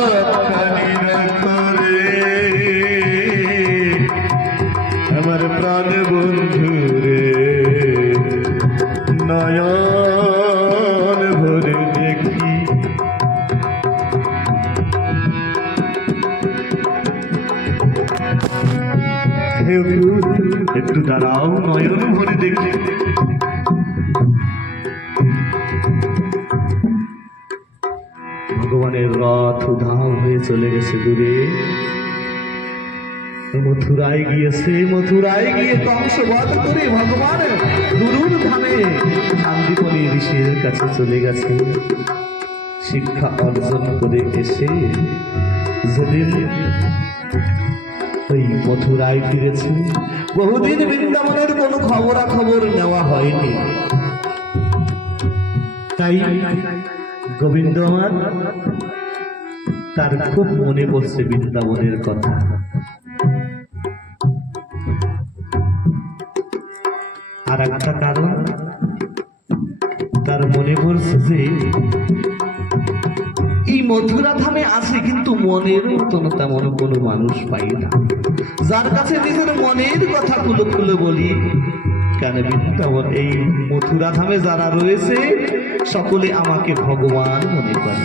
রথখানি রাখো রে, আমার প্রাণ বন্ধু রে, নয়ন ভরে দেখি। একটু দাঁড়াও, নয়ন ভরে দেখি। ভগবানের রথ উধাও হয়ে চলে গেছে দূরে, মথুরায় গিয়েছে। মথুরায় গিয়ে কংস বধ করে ভগবান দুরূর ধামে শান্তিপনি ঋষির কাছে চলে গেছে। শিক্ষা অর্জন করে এসে যেদিন ওই মথুরায় ফিরেছে, বহুদিন বৃন্দাবনের কোনো খবরাখবর নেওয়া হয়নি। তাই গোবিন্দ আমার তার খুব মনে পড়ছে বৃন্দাবনের কথা। আর একটা কারণ, তার মনে পড়ছে যে এই মথুরা ধামে আছে, কিন্তু মনের মতন তেমন কোনো মানুষ পাই না যার কাছে নিজের মনের কথা খুলে খুলে বলি। কেন বৃন্দাবন এই মথুরা ধামে যারা রয়েছে সকলে আমাকে ভগবান মনে করে,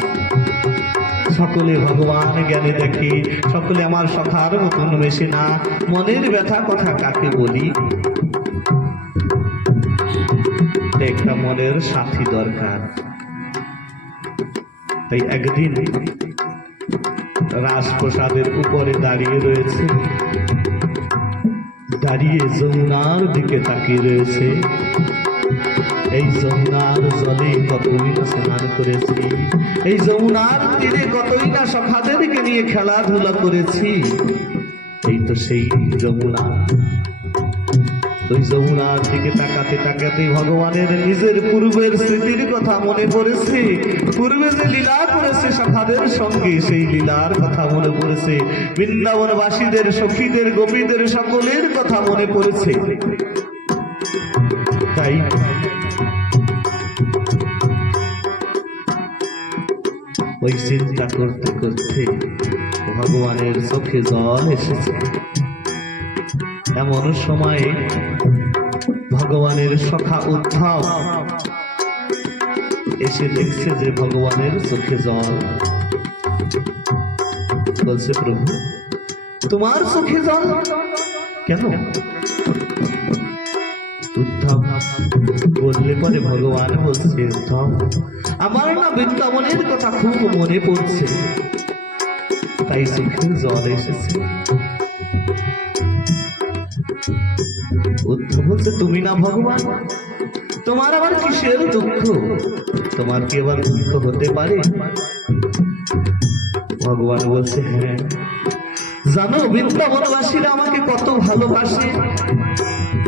সকলে ভগবান জ্ঞানে দেখে, সকলে আমার সখার মতন মেশে না। মনের ব্যথা কথা কাকে বলি? একটা মনের সাথী দরকার। তাই একদিন রাজপ্রসাদের উপরে দাঁড়িয়ে রয়েছে, দাঁড়িয়ে যমুনার দিকে তাকিয়ে রয়েছে। এই যমুনার জলে কতই না স্নান করেছি, এই যমুনার তীরে কতই না সখাদেরকে নিয়ে খেলাধুলা করেছি। এই তো সেই যমুনা। ওই যমুনার দিকে তাকাতে তাকাতে ভগবানের নিজের পূর্বের স্মৃতির কথা মনে পড়েছে। পূর্বে যে লীলা করেছে সখাদের সঙ্গে, সেই লীলার কথা মনে পড়েছে। বৃন্দাবনবাসীদের, সখীদের, গোপীদের সকলের কথা মনে পড়েছে। তাই ওই চিন্তা করতে করতে ভগবানের চোখে জল এসেছে। এমন সময়ে ভগবানের সখা উদ্ধব এসে দেখছে যে ভগবানের চোখে জল। বলছে, প্রভু তোমার চোখে জল কেন? উদ্ধব বললে পরে ভগবান বলছে, উদ্ধব আমার না বৃন্দাবনের কথা খুব মনে পড়ছে, তাই চোখে জল এসেছে। উদ্ধব বলছে, তুমি না ভগবান, তোমার আবার কিসের দুঃখ? তোমার কি আবার দুঃখ হতে পারে? ভগবান বলছে, হ্যাঁ জানো বৃন্দাবনবাসীরা আমাকে কত ভালোবাসে।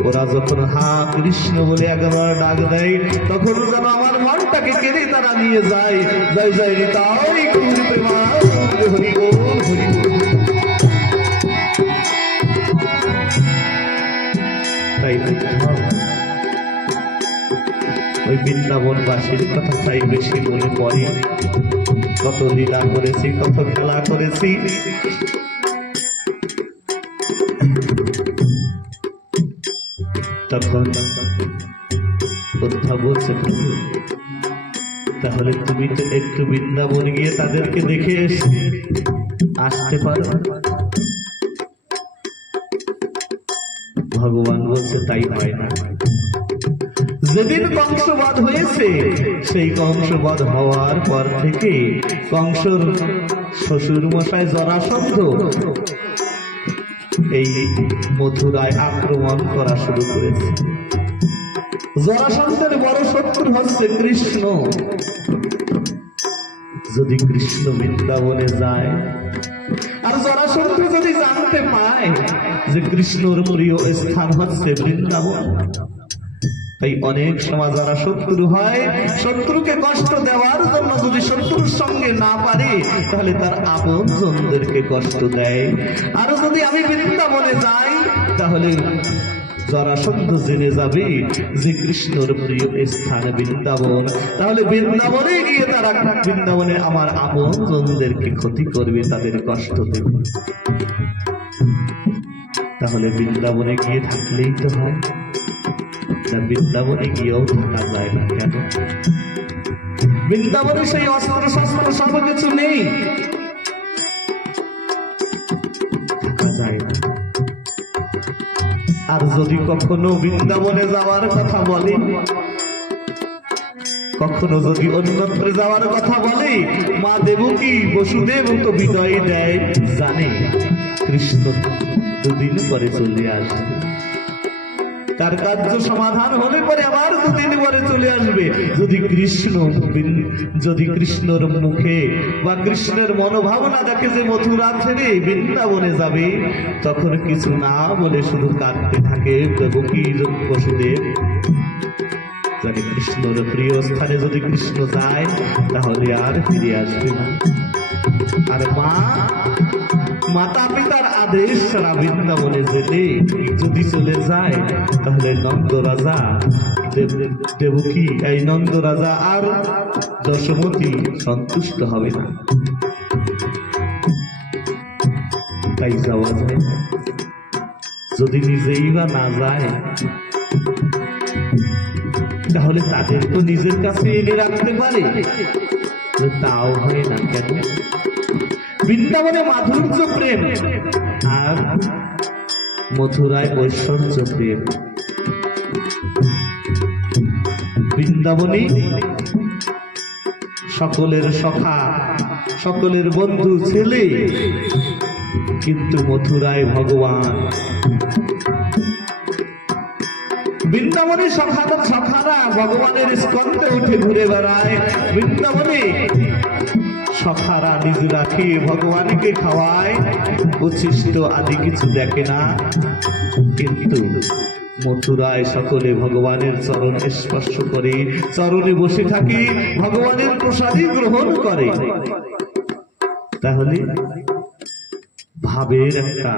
ওরা যখন হা কৃষ্ণ বলে একবার ডাক দেয়, তখন যেন আমার মনটাকে কেড়ে তারা নিয়ে যায়। জয় জয় নিতাই গৌর প্রেমানন্দে, হরি বল হরি বল। তাই ওই বৃন্দাবনবাসীর কথা তাই বেশি মনে পড়ে। কত লীলা করেছি, কত খেলা করেছি। তখন উদ্ধব বলছে, প্রভু তাহলে তুমি তো একটু বৃন্দাবন গিয়ে তাদেরকে দেখে আসতে পারো। ভগবান বলছে, তাই হয় না। যেদিন কংসবধ হয়েছে, সেই কংসবধ হওয়ার পর থেকে কংসর শ্বশুর মশাই জরাসন্ধ এই মথুরায় আক্রমণ করা শুরু করেছে। জরাসন্ধের বড় শত্রু হচ্ছে কৃষ্ণ। যদি কৃষ্ণ বৃন্দাবনে যায় আর জরাসন্ধ যদি জানতে পায় যে কৃষ্ণর প্রিয় স্থান হচ্ছে বৃন্দাবন, তাই অনেক সময় যারা শত্রু হয়, শত্রুকে কষ্ট দেওয়ার জন্য যদি শত্রুর সঙ্গে না পারে, তাহলে তার আপনজনদেরকে কষ্ট দেয়। আর যদি আমি বৃন্দাবনে যাই, তাহলে জরাসন্ধ জেনে যাবে যে কৃষ্ণর প্রিয় স্থান বৃন্দাবন, তাহলে বৃন্দাবনে গিয়ে তারা বৃন্দাবনে আমার আপনজনদেরকে ক্ষতি করবে, তাদের কষ্ট দেবে। তাহলে বৃন্দাবনে গিয়ে থাকলেই তো হয়, বৃন্দাবনে গিয়েও থাকা যায় না কেন? বৃন্দাবনে সেই অস্ত্র শস্ত্র সব কিছু নেই, থাকা যায় না। আর যদি কখনো বৃন্দাবনে যাওয়ার কথা বলে, কখনো যদি অন্যত্র যাওয়ার কথা বলে, মা দেবকী বসুদেব তো বিদায় দেয়, জানে কৃষ্ণ দুদিন পরে চলে আসবে, তার কার্য সমাধান হলে পরে আবার দুদিন পরে চলে আসবে। যদি কৃষ্ণর মুখে বা কৃষ্ণের মনোভাবনা দেখে যে মথুরা ছেড়ে বৃন্দাবনে যাবে, তখন কিছু না বলে শুধু কাঁদতে থাকে দেবকী বসুদেব। জানি কৃষ্ণর প্রিয় স্থানে যদি কৃষ্ণ যায়, তাহলে আর ফিরে আসবে না। আর মাতা পিতার আদেশ ছাড়া বৃন্দাবনে যেতে যদি চলে যায়, তাহলে নন্দ রাজা দেবকী, এই নন্দ রাজা আর যশোমতী সন্তুষ্ট হবে না, তাই যাওয়া যায় না। যদি নিজেই বা না যায়, তাহলে তাদের তো নিজের কাছে এনে রাখতে পারে, তাও হয় না কেন? বৃন্দাবনে মাধুর্য প্রেম আর মথুরায় ঐশ্বর্য প্রেম। বৃন্দাবনে সকলের সখা, সকলের বন্ধু ছেলে, কিন্তু মথুরায় ভগবান। বৃন্দাবনে সখারা ভগবানের স্কন্ধে উঠে ঘুরে বেড়ায়, বৃন্দাবনে সখারা নিজেরা খেয়ে ভগবানকে খাওয়ায়, উচ্ছিষ্ট আদি কিছু দেখে না। কিন্তু মথুরায় সকলে ভগবানের চরণ স্পর্শ করে, চরণে বসে থাকে, ভগবানের প্রসাদই গ্রহণ করে। তাহলে ভাবের একটা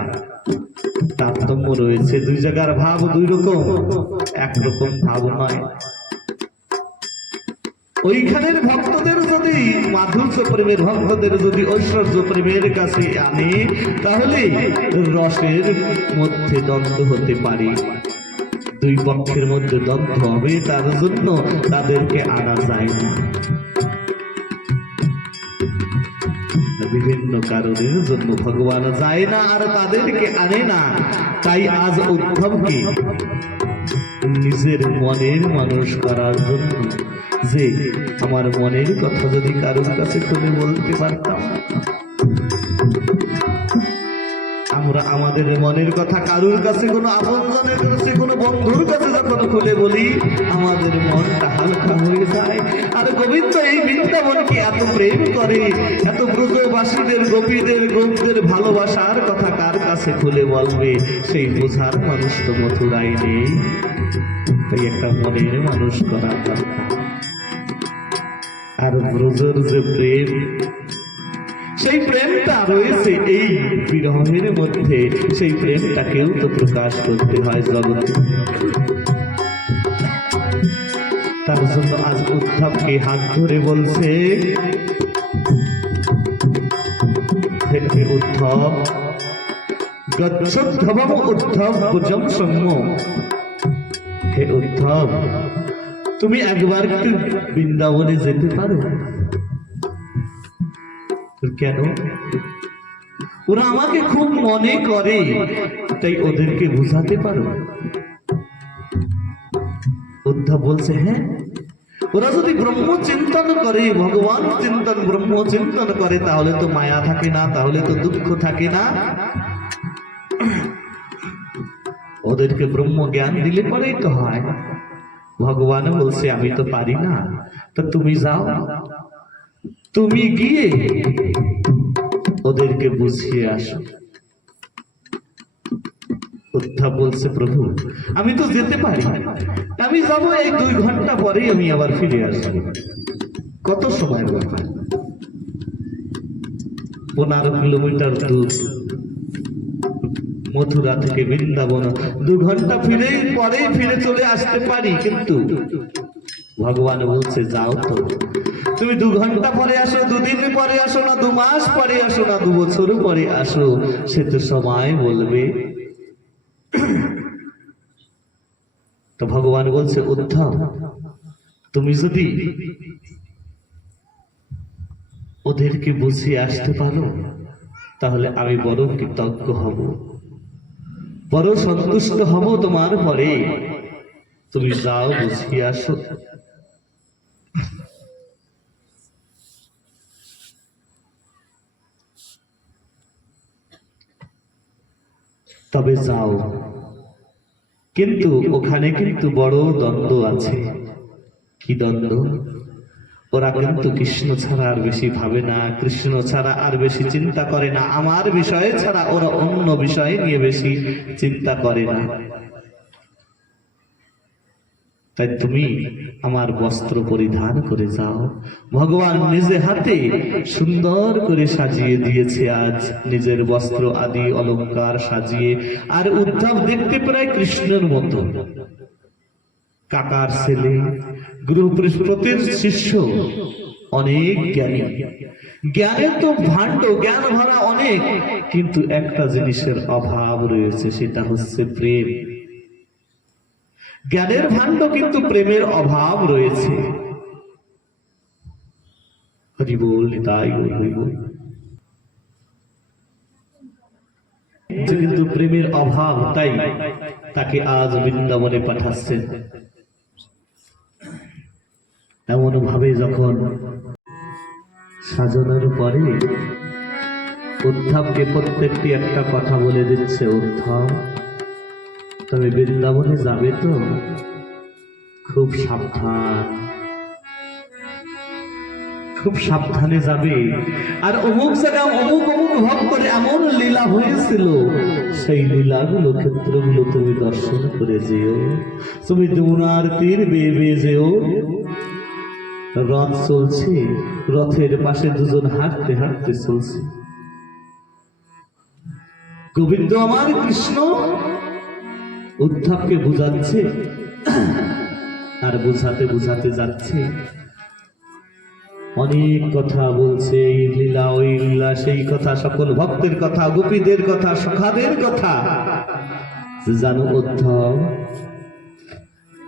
তারতম্য রয়েছে। দুই জায়গার ভাব দুই রকম, একরকম ভাব নয়। ওইখানের ভক্তদের যদি মাধুর্য প্রেমের, ভক্তদের যদি ঐশ্বর্য প্রেমের কাছে আনে, তাহলে রসের মধ্যে দ্বন্দ্ব হতে পারে, দুই পক্ষের মধ্যে দ্বন্দ্ব হবে, তার জন্য তাদেরকে আনা যায় না। বিভিন্ন কারণের জন্য ভগবান যায় না আর তাদেরকে আনে না। তাই আজ উদ্ধবকে নিজের মনের মানুষ করার জন্য, যে আমার মনের কথা যদি কারোর কাছে খুলে বলতে পারতাম, আমরা আমাদের মনের কথা কারোর কাছে, কোনো আপনজনের কাছে, কোনো বন্ধুর কাছে যখন খুলে বলি, আমাদের মনটা হালকা হয়ে যায়। আর গোবিন্দ এই বৃন্দাবনকে এত প্রেম করে, এত ব্রজবাসীদের, গোপীদের, গোপদের ভালোবাসার কথা কার কাছে খুলে বলবে? সেই বোঝার মানুষ তো মথুরায় নেই। তাই একটা মনের মানুষ করা দরকার। আর ব্রজের যে প্রেম, সেই প্রেমটা রয়েছে এই বিরহের মধ্যে, সেই প্রেমটাকেও তো প্রকাশ করতে হয় জগতে। তার জন্য আজ উদ্ধবকে হাত ধরে বলছে, হে উদ্ধব, গচ্ছোদ্ধবম উদ্ধব ভুজং সৌম্য, উদ্ধব, তুমি একবার একটু বৃন্দাবনে যেতে পারো? কেন? ওরা আমাকে খুব মনে করে, তাই ওদেরকে বুঝাতে পারো? উদ্ধব বলছে, হ্যাঁ, ওরা যদি ব্রহ্ম চিন্তন করে, ভগবান চিন্তন, ব্রহ্ম চিন্তন করে, তাহলে তো মায়া থাকে না, তাহলে তো দুঃখ থাকে না। ওদেরকে ব্রহ্ম জ্ঞান দিলে পরেই তো হয়। ভগবান বলছে, আমি তো পারি না, তো তুমি যাও, তুমি গিয়ে ওদেরকে বুঝিয়ে আসো। উদ্ধব বলছে, প্রভু আমি তো যেতে পারি, আমি যাবো, এই 2 ঘন্টা পরেই আমি আবার ফিরে আসবো। কত সময়ের ব্যাপার? 15 কিলোমিটার দূর মথুরা থেকে বৃন্দাবন, 2 ঘন্টা ফিরে চলে আসতে পারি, কিন্তু ভগবান বলছে, যাও তো, তুমি 2 ঘন্টা পরে আসো, 2 দিন পরে আসো না, 2 মাস পরে আসো না, 2 বছর পরে আসো, সে তো সময় বলবে। তো ভগবান বলছে, উদ্ধব তুমি যদি ওদেরকে বুঝিয়ে আসতে পারো, তাহলে আমি বড় কৃতজ্ঞ হব, বড় সন্তুষ্ট হব তোমার পরে। তুমি যাও, বুঝিয়ে আসো। তবে যাও, কিন্তু ওখানে কিন্তু বড় দ্বন্দ্ব আছে। কি দ্বন্দ্ব? ওরা কিন্তু কৃষ্ণ ছাড়া আর বেশি ভাবে না, কৃষ্ণ ছাড়া আর বেশি চিন্তা করে না, আমার বিষয়ে ছাড়া ওরা অন্য বিষয় নিয়ে বেশি চিন্তা করে না। তাই তুমি আমার বস্ত্র পরিধান করে যাও। ভগবান নিজে হাতে সুন্দর করে সাজিয়ে দিয়েছে আজ, নিজের বস্ত্র আদি অলংকার সাজিয়ে। আর উদ্ধব দেখতে প্রায় কৃষ্ণের মতো, কাকার ছেলে, গুরুপ্রসূতের শিষ্য, অনেক জ্ঞানী, জ্ঞানের তো ভাণ্ড, জ্ঞান ভরা অনেক, কিন্তু একটা জিনিসের অভাব রয়েছে, সেটা হচ্ছে প্রেম। জ্ঞানের ভাণ্ড, কিন্তু প্রেমের অভাব রয়েছে। হরি বল, নিতাই গৌর হরি বল। কিন্তু প্রেমের অভাব, তাই তাকে আজ বৃন্দাবনে পাঠাচ্ছেন। এমন ভাবে যখন সাজানোর পরে উদ্ধবকে প্রত্যেকটি একটা কথা বলে দিচ্ছে, উদ্ধব তুমি বৃন্দাবনে যাবে তো, খুব সাবধান, খুব সাবধানে যাবে। আর অমুক জায়গায় অমুক অমুক ভক্তের এমন লীলা হয়েছিল, সেই লীলাগুলো, ক্ষেত্রগুলো তুমি দর্শন করে যেও। তুমি যমুনার তীর বেয়ে বেয়ে যেও, রথ চলছে, রথের পাশে 2 জন হাঁটতে হাঁটতে চলছে। গোবিন্দ আমার কৃষ্ণ উদ্ধবকে বুঝাচ্ছে, আর বুঝাতে বুঝাতে যাচ্ছে, অনেক কথা বলছে, এই লীলা ওই লীলা, সেই কথা, সকল ভক্তের কথা, গোপীদের কথা, সখাদের কথা। জানো উদ্ধব,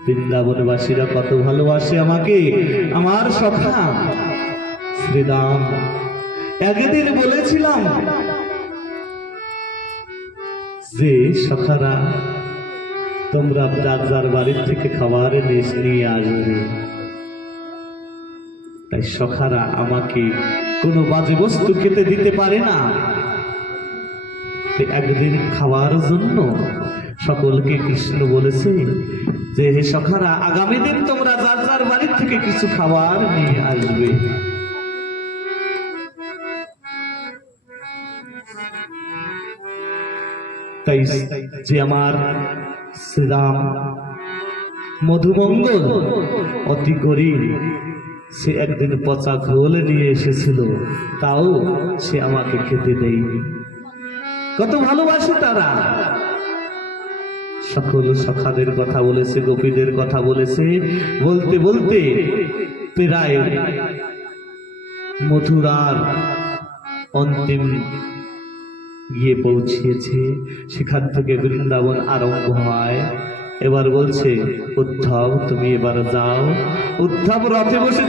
বৃন্দাবনবাসীরা কত ভালোবাসে আমাকে, আমার সখা শ্রীরাম। একদিন বলেছিলাম যে, সখারা তোমরা যার যার বাড়ির থেকে খাবার নিয়ে আসবে। তাই সখারা আমাকে কোনো বাজে বস্তু খেতে দিতে পারে না। একদিন খাওয়ার জন্য সকলকে কৃষ্ণ বলেছে যে, হে সখারা, আগামী দিন তোমরা যার যার বাড়ির থেকে কিছু খাবার নিয়ে আসবে। তাই যে আমার শ্রীরাম মধুমঙ্গল অতি গরিব, সে একদিন পচা ঘোল নিয়ে এসেছিল, তাও সে আমাকে খেতে দেয়নি। কত ভালোবাসে তারা। সকল সখাদের কথা বলেছে, গোপীদের কথা বলেছে, বলতে বলতে প্রায় মথুরার অন্তিম গিয়ে পৌঁছিয়েছে। সেখান থেকে বৃন্দাবন আরম্ভ হয়। এবার বলছে, উদ্ধব তুমি এবার যাও। উদ্ধব রথে বসে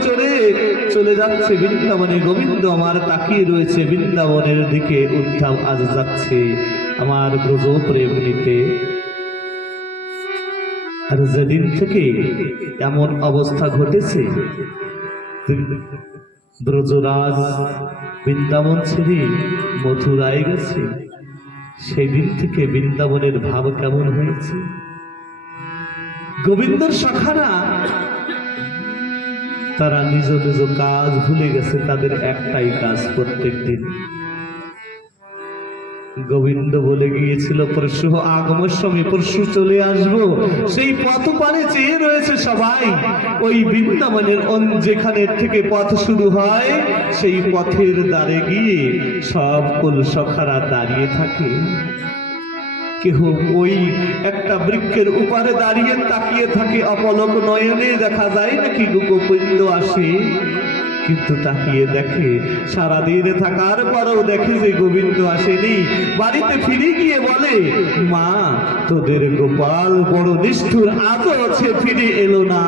চলে যাচ্ছে বৃন্দাবনে। গোবিন্দ আমার তাকিয়ে রয়েছে বৃন্দাবনের দিকে। উদ্ধব আজ যাচ্ছে আমার ব্রজ প্রেম নিতে। আর যেদিন থেকে এমন অবস্থা ঘটেছে, ব্রজরাজ বৃন্দাবন ছেড়ে মথুরায় গেছে, সেই দিন থেকে বৃন্দাবনের ভাব কেমন হয়েছে। গোবিন্দর সখারা তারা নিজ নিজ কাজ ভুলে গেছে, তাদের একটাই কাজ প্রত্যেক দিন। গোবিন্দ বলে গিয়েছিল পরশু আগমস্বামী, পরশু চলে আসবো। সেই পথ পানে চেয়ে রয়েছে সবাই। ওই বৃন্দাবনের যেখানে থেকে পথ শুরু হয়, সেই পথের দ্বারে গিয়ে সব কুল সখারা দাঁড়িয়ে থাকে। কেহ ওই একটা বৃক্ষের উপরে দাঁড়িয়ে তাকিয়ে থাকে, অপলক নয়নে দেখা যায় নাকি গোবিন্দ আসে। কিন্তু তাকিয়ে দেখে, সারাদিন থাকার পরেও দেখে যে গোবিন্দ আসেনি। বাড়িতে ফিরে গিয়ে বলে, মা তোদের গোপাল বড় নিষ্ঠুর, আজও আছে ফিরে এলো না।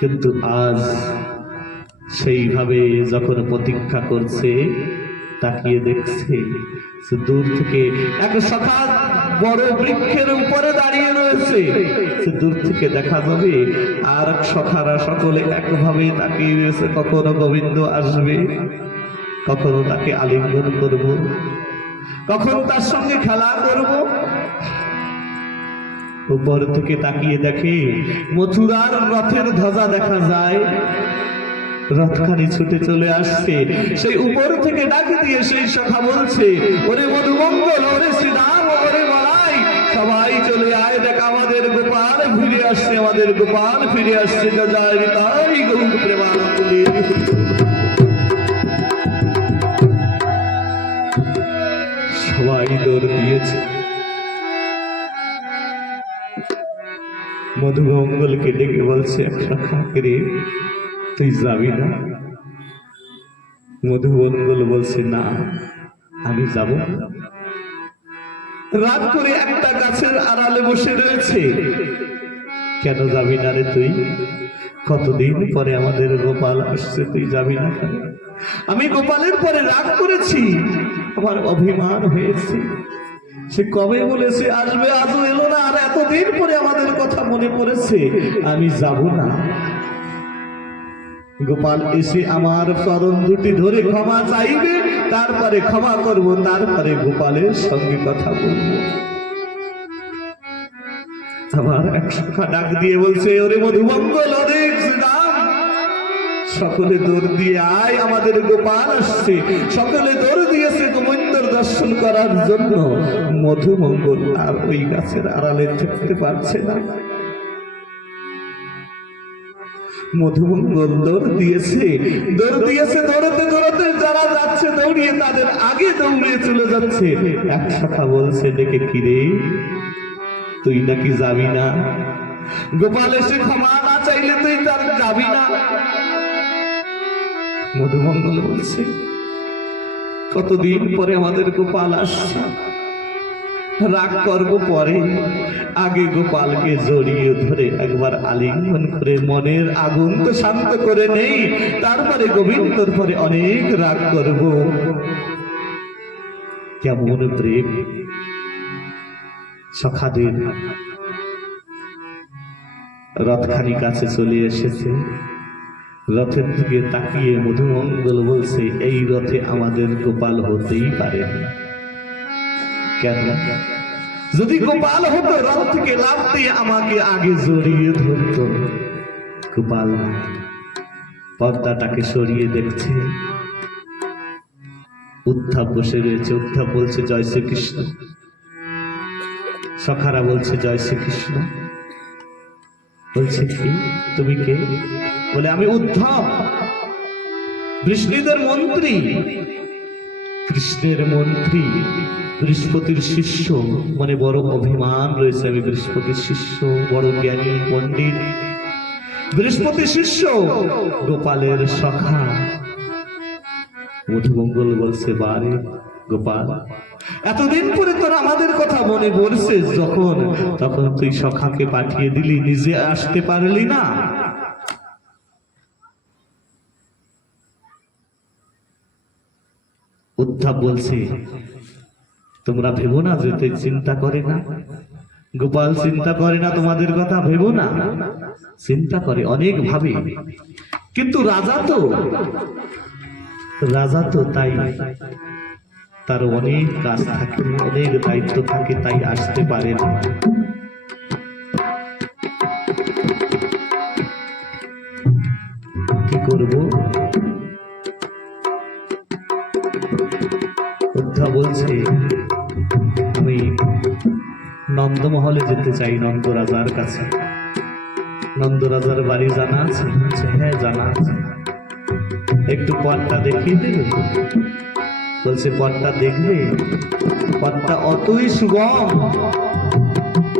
কিন্তু আজ সেইভাবে যখন প্রতীক্ষা করছে, তাকিয়ে দেখছে দূর থেকে এক সখা বড় বৃক্ষের উপরে দাঁড়িয়ে রয়েছে। সে দূর থেকে দেখা যাবে আর সখারা সকলে একভাবে তাকিয়ে রয়েছে, কখনো গোবিন্দ আসবে, কখনো তাকে আলিঙ্গন করব, কখন তার সঙ্গে খেলা করব। উপর থেকে তাকিয়ে দেখে মথুরার রথের ধ্বজা দেখা যায়। রথখানি ছুটে চলে আসছে। সেই উপর থেকে ডাক দিয়ে সেই সখা বলছে, ওরে মধুমঙ্গল, ওরে শ্রীরাম, ওরে বলাই, সবাই চলে আয়, দেখ আমাদের গোপাল ফিরে আসছে, আমাদের গোপাল ফিরে আসছে। জয় তাই গৌর প্রেমানন্দে। সবাই দৌড় দিয়েছে। মধুমঙ্গলকে ডেকে বলছে, সখা রে তুই যাবি না? মধুমঙ্গল বলছে, না আমি যাব না। রাত করে একটা গাছের আড়ালে বসে রয়েছে। কেন যাবি না রে তুই? কতদিন পরে আমাদের গোপাল আসছে, তুই যাবি না কেন? আমি গোপালের পরে রাগ করেছি, আমার অভিমান হয়েছে। সে কবে বলেছে আসবে, আজও এলো না। আর এতদিন পরে আমাদের কথা মনে পড়েছে, আমি যাব না। গোপাল এসে আমার চরণ দুটি ধরে ক্ষমা চাইবে, তারপরে ক্ষমা করব, তারপরে গোপালের সঙ্গে কথা বলব। আমার এক সখা ডাক দিয়ে বলছে, ওরে মধুমঙ্গল, ওরে শ্রীরাম, সকলে দৌড় দিয়ে আয়, আমাদের গোপাল আসছে। সকলে দৌড় দিয়েছে গোবিন্দর দর্শন করার জন্য। মধুমঙ্গল আর ওই গাছের আড়ালে থাকতে পারছে না। মধুমঙ্গল দৌড় দিয়েছে, দৌড়াতে দৌড়াতে যারা যাচ্ছে দৌড়িয়ে তাদের আগে দৌড়িয়ে চলে যাচ্ছে। এক সখা বলছে ডেকে, কিরে তুই নাকি যাবি না? গোপাল এসে ক্ষমা না চাইলে তুই তার যাবি না? মধুমঙ্গল বলছে, কতদিন পরে আমাদের গোপাল আসছে, রাগ করব পরে, আগে গোপালকে জড়িয়ে ধরে একবার আলিঙ্গন করে মনের আগুন তো শান্ত করে নেই, তারপরে গোবিন্দর পরে অনেক রাগ করব। কেমন প্রেম সখাদের। রথখানি কাছে চলে এসেছে। রথের দিকে তাকিয়ে মধুমঙ্গল বলছে, এই রথে আমাদের গোপাল হতেই পারে না। কেন? যদি গোপাল হতো, রথ থেকে লাফ দিয়ে আমাকে আগে জড়িয়ে ধরত। গোপাল পর্দাটাকে সরিয়ে দেখছে, উদ্ধব বসে রয়েছে। উদ্ধব বলছে, জয় শ্রীকৃষ্ণ। সখারা বলছে, জয় শ্রীকৃষ্ণ। বলছে, কি তুমি কে? বলে, আমি উদ্ধব, বৃষ্ণিদের মন্ত্রী, কৃষ্ণের মন্ত্রী, বৃহস্পতির শিষ্য। মানে বড় অভিমান রয়েছে, আমি বৃহস্পতির শিষ্য, বড় জ্ঞানী পণ্ডিত, বৃহস্পতির শিষ্য, গোপালের সখা। মধুমঙ্গল বলছে, বারে গোপাল, এতদিন পরে তোর আমাদের কথা মনে পড়ছে যখন, তখন তুই সখাকে পাঠিয়ে দিলি, নিজে আসতে পারলি না। উদ্ধব বলছে, তোমরা ভেবো না যে তুই চিন্তা করে না, গোপাল চিন্তা করে না, তোমাদের কথা ভেবো না। চিন্তা করে, অনেক ভাবে, কিন্তু রাজা তো তাই, তার অনেক কাজ থাকে, অনেক দায়িত্ব থাকে, তাই আসতে পারে না। কি করব? উদ্ধব বলছে, আমি নন্দমহলে যেতে চাই, নন্দ রাজার কাছে। নন্দ রাজার বাড়ি জানা আছে? হ্যাঁ জানা আছে। একটু পথটা দেখিয়ে দেবে? বলছে পথটা দেখবে? পথটা অতই সুগম,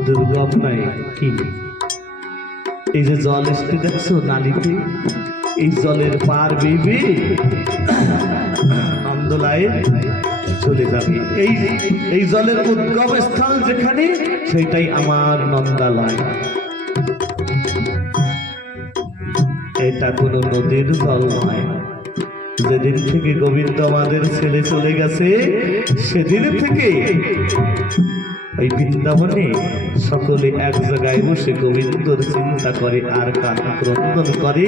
দুর্গম নাই। কি এই যে জল এসতে দেখছো নালিতে, এই জলের পার বেয়ে নন্দলায় চলে যাবে। এই জলের উদ্গম স্থল যেখানে, সেটাই আমার নন্দালয়। এটা কোনো নদীর জল নয়। যেদিন থেকে গোবিন্দ আমাদের ছেলে চলে গেছে, সেদিন থেকে ওই বৃন্দাবনে সকলে এক জায়গায় বসে গোবিন্দর চিন্তা করে আর গান ক্রন্দন করে।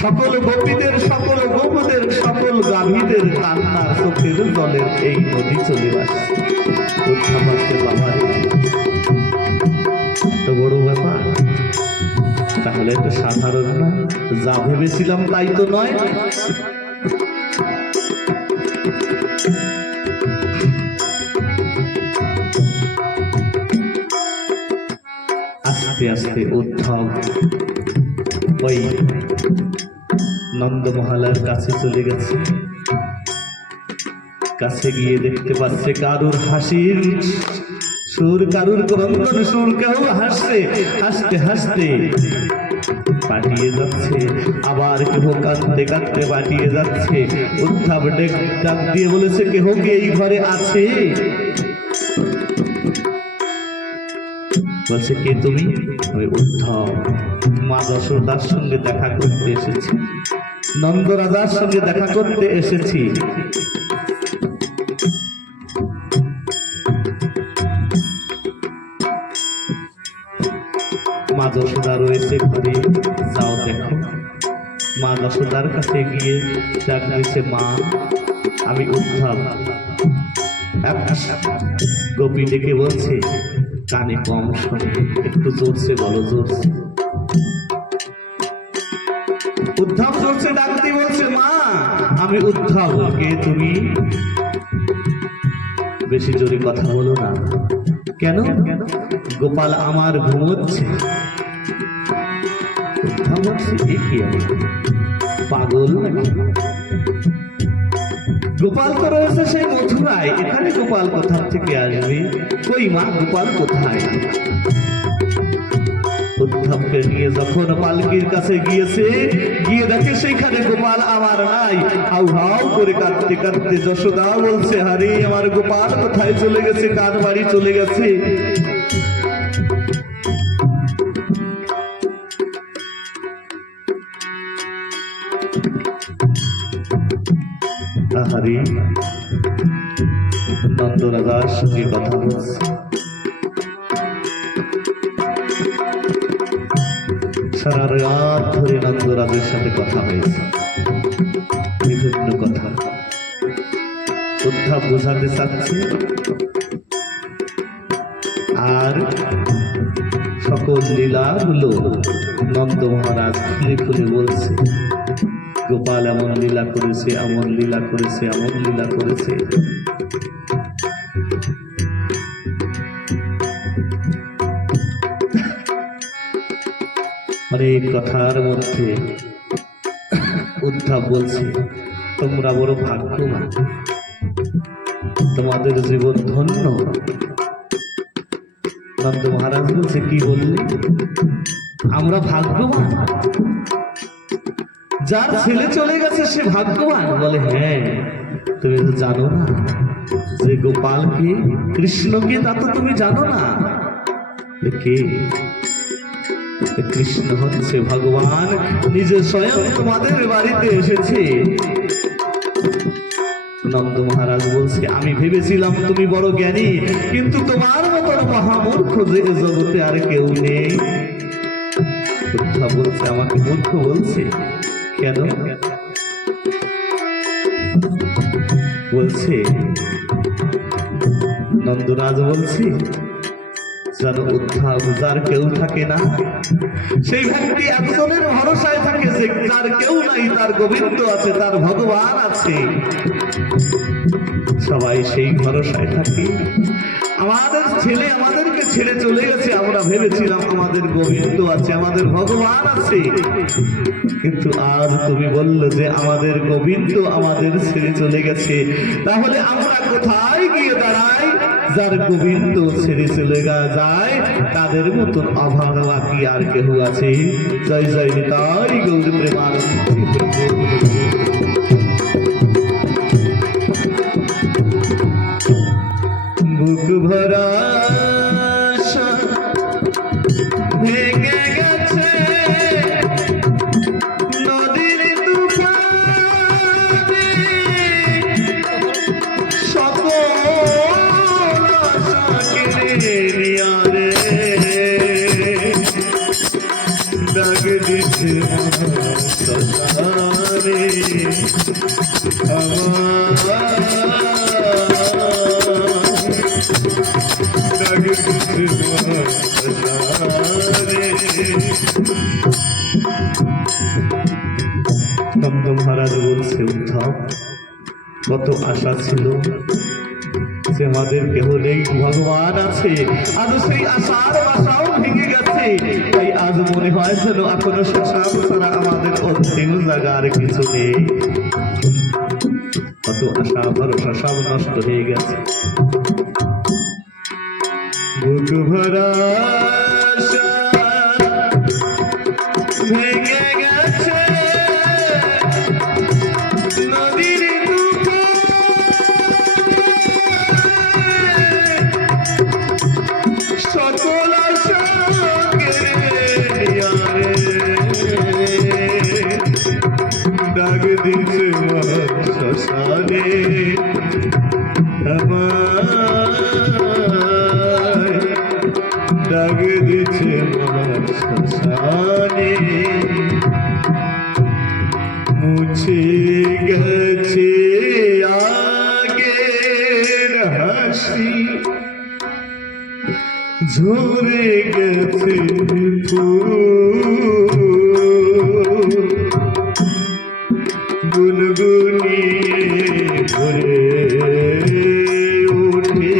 সকল গোপীদের, সকল গোপদের, সকল গাভীদের কান্নার চোখের জলের এই নদী চলে আসছে। বাবা, তো বড় ব্যাপার। তাহলে তো সাধারণ না, যা ভেবেছিলাম তাই তো নয়। আস্তে আস্তে উদ্ধব ওই নন্দমহলার কাছে চলে গেছে। কাছে গিয়ে দেখতে পাচ্ছে কারুর হাসির সুর, কারুর ক্রন্দন সুর, কেউ হাসছে, হাসতে হাসতে পাঠিয়ে যাচ্ছে, আবার কেহ কাঁদতে কাঁদতে পাঠিয়ে যাচ্ছে। উদ্ধব ডাক দিয়ে বলেছে, কেহ কি এই ঘরে আছে? বলছে, কে তুমি? আমি উদ্ধব, মা যশোদার সঙ্গে দেখা করতে এসেছি, নন্দ রাজার সঙ্গে দেখা করতে এসেছি। মা যশোদা রয়েছে ঘরে, যাও দেখো। মা যশোদার কাছে গিয়ে ডাক দিয়েছে, মা আমি উদ্ধব। গোপী ডেকে বলছে, কানে কম শোনে, একটু জোরসে বলো, জোরসে। উদ্ধব জোরসে ডাক দিয়ে বলছে, মা আমি উদ্ধব। কে তুমি? বেশি জোরে কথা বলো না। কেন? গোপাল আমার ঘুমোচ্ছে। উদ্ধব বলছে, এ কি পাগল নাকি? গোপাল তো রয়েছে সেই মথুরায়, এখানে গোপাল কোথা থেকে আসবে? কই মা, গোপাল কোথায়? উদ্ধবকে নিয়ে যখন পালকির কাছে গিয়েছে, গিয়ে দেখে সেইখানে গোপাল আমার নাই। হাউ হাউ করে কাঁদতে কাঁদতে যশোদা বলছে, আরে আমার গোপাল কোথায় চলে গেছে, কার বাড়ি চলে গেছে? আহারে, নন্দ রাজার সঙ্গে কথা বলছে। সারা রাত ধরে নন্দরাজের সাথে কথা হয়েছে, বিভিন্ন কথা। উদ্ধব বোঝাতে চাচ্ছে, আর সকল লীলাগুলো নন্দ মহারাজ খুলে খুলে বলছে। গোপাল এমন লীলা করেছে, এমন লীলা করেছে, এমন লীলা করেছে। অনেক কথার মধ্যে উদ্ধব বলছে, তোমরা বড় ভাগ্যবান, তোমাদের জীবন ধন্য। নন্দ মহারাজ বলছে, কি বললে? আমরা ভাগ্যবান? যার ছেলে চলে গেছে সে ভাগ্যবান? বলে, হ্যাঁ, তুমি তো জানো না, যে গোপালকে, কৃষ্ণকে, তা তো তুমি জানো না। কে? কৃষ্ণ হচ্ছে ভগবান, নিজে স্বয়ং তোমাদের বাড়িতে এসেছে। নন্দ মহারাজ বলছে, আমি ভেবেছিলাম তুমি বড় জ্ঞানী, কিন্তু তোমার মতন মহামূর্খ যে জগতে আর কেউ নেই। কথা বলছে, আমাকে মূর্খ বলছে কেন? বলছে, নন্দরাজ বলছে, যেন উদ্ধার যার কেউ থাকে না, সেই ব্যক্তি একজনের ভরসায় থাকে যে যার কেউ নাই, তার গোবিন্দ আছে, তার ভগবান আছে। সবাই সেই ভরসায় থাকে। আমাদের ছেলে আমাদেরকে ছেড়ে চলে গেছে, আমরা ভেবেছিলাম আমাদের গোবিন্দ আছে, আমাদের ভগবান আছে, কিন্তু আজ তুমি বললে যে আমাদের গোবিন্দ আমাদের ছেড়ে চলে গেছে। তাহলে আমরা কোথায় গিয়ে দাঁড়াই? যার গোবিন্দ ছেড়ে চলে যায়, তাদের মতন অভাগা কি আর কেউ আছে? জয় জয় নিতাই গৌর প্রেমানন্দ। বুক ভরা আশা ভেঙে গেছে নদীর তুফানে, সকল আশা কেড়ে নিয়া রে, দাগ দিচ্ছে শ্মশানে নন্দ মহারাজ বলছে, উদ্ধব, কত আশা ছিল যে আমাদের কেহ নেই, ভগবান আছে, আজ সেই আশার বাসাও ভেঙে গেছে। তাই আজ মনে হয় যেন এখনো শ্মশান ছাড়া আমাদের অন্তিম জায়গা আর কিছু নেই। কত আশা ভরসা সব নষ্ট হয়ে গেছে। বুক ভরা আশা ভেঙে গেছে নদীর তুফানে, সকল আশা কেড়ে নিয়া রে, দাগ দিছে শ্মশানে আমায়, দাগ দিছে শ্মশানে। মুছে গেছে আগের হাসি, ঝরে গেছে ফুল, গুনগুনিয়ে ভরে উঠে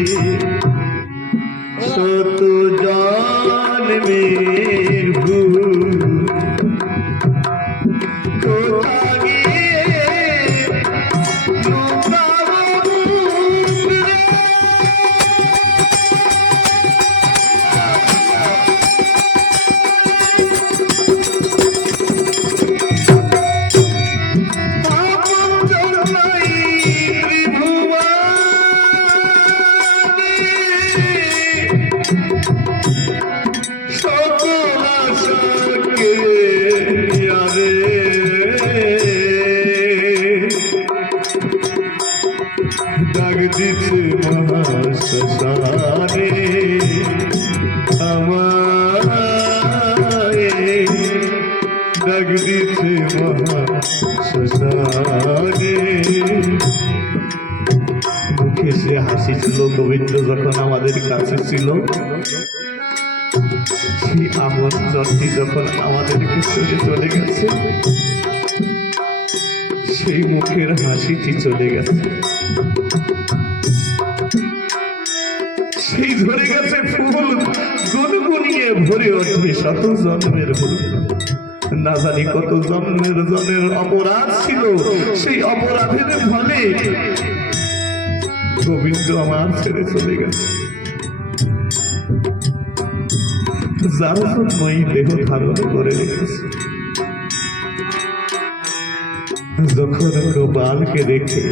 শত জন্মের ভুল। কোথা গিয়ে লুকাবো মুখ রে, আপন জন্মাই ত্রিভুবনে, সকল আশা কেড়ে নিয়া রে, দাগ দিছে মহাশ্মশানে আমায়, দাগ দিছে মহাশ্মশানে। মুখে সে হাসি ছিল, গোবিন্দ যখন আমাদের কাছে ছিল, সেই আমল জনটি যখন আমাদেরকে ছেড়ে চলে গেছে, সেই মুখের হাসিটি চলে গেছে, সেই ধরে গেছে ফুল, গুনগুনিয়ে ভরে ওঠে শত জন্মের ভুল। না জানি কত জন্মের অপরাধ ছিল, সেই অপরাধের ফলে গোবিন্দ আমার ছেড়ে চলে গেছে। যার জন্যই দেহ ধারণ করে রেখেছে। যখন গোপালকে দেখে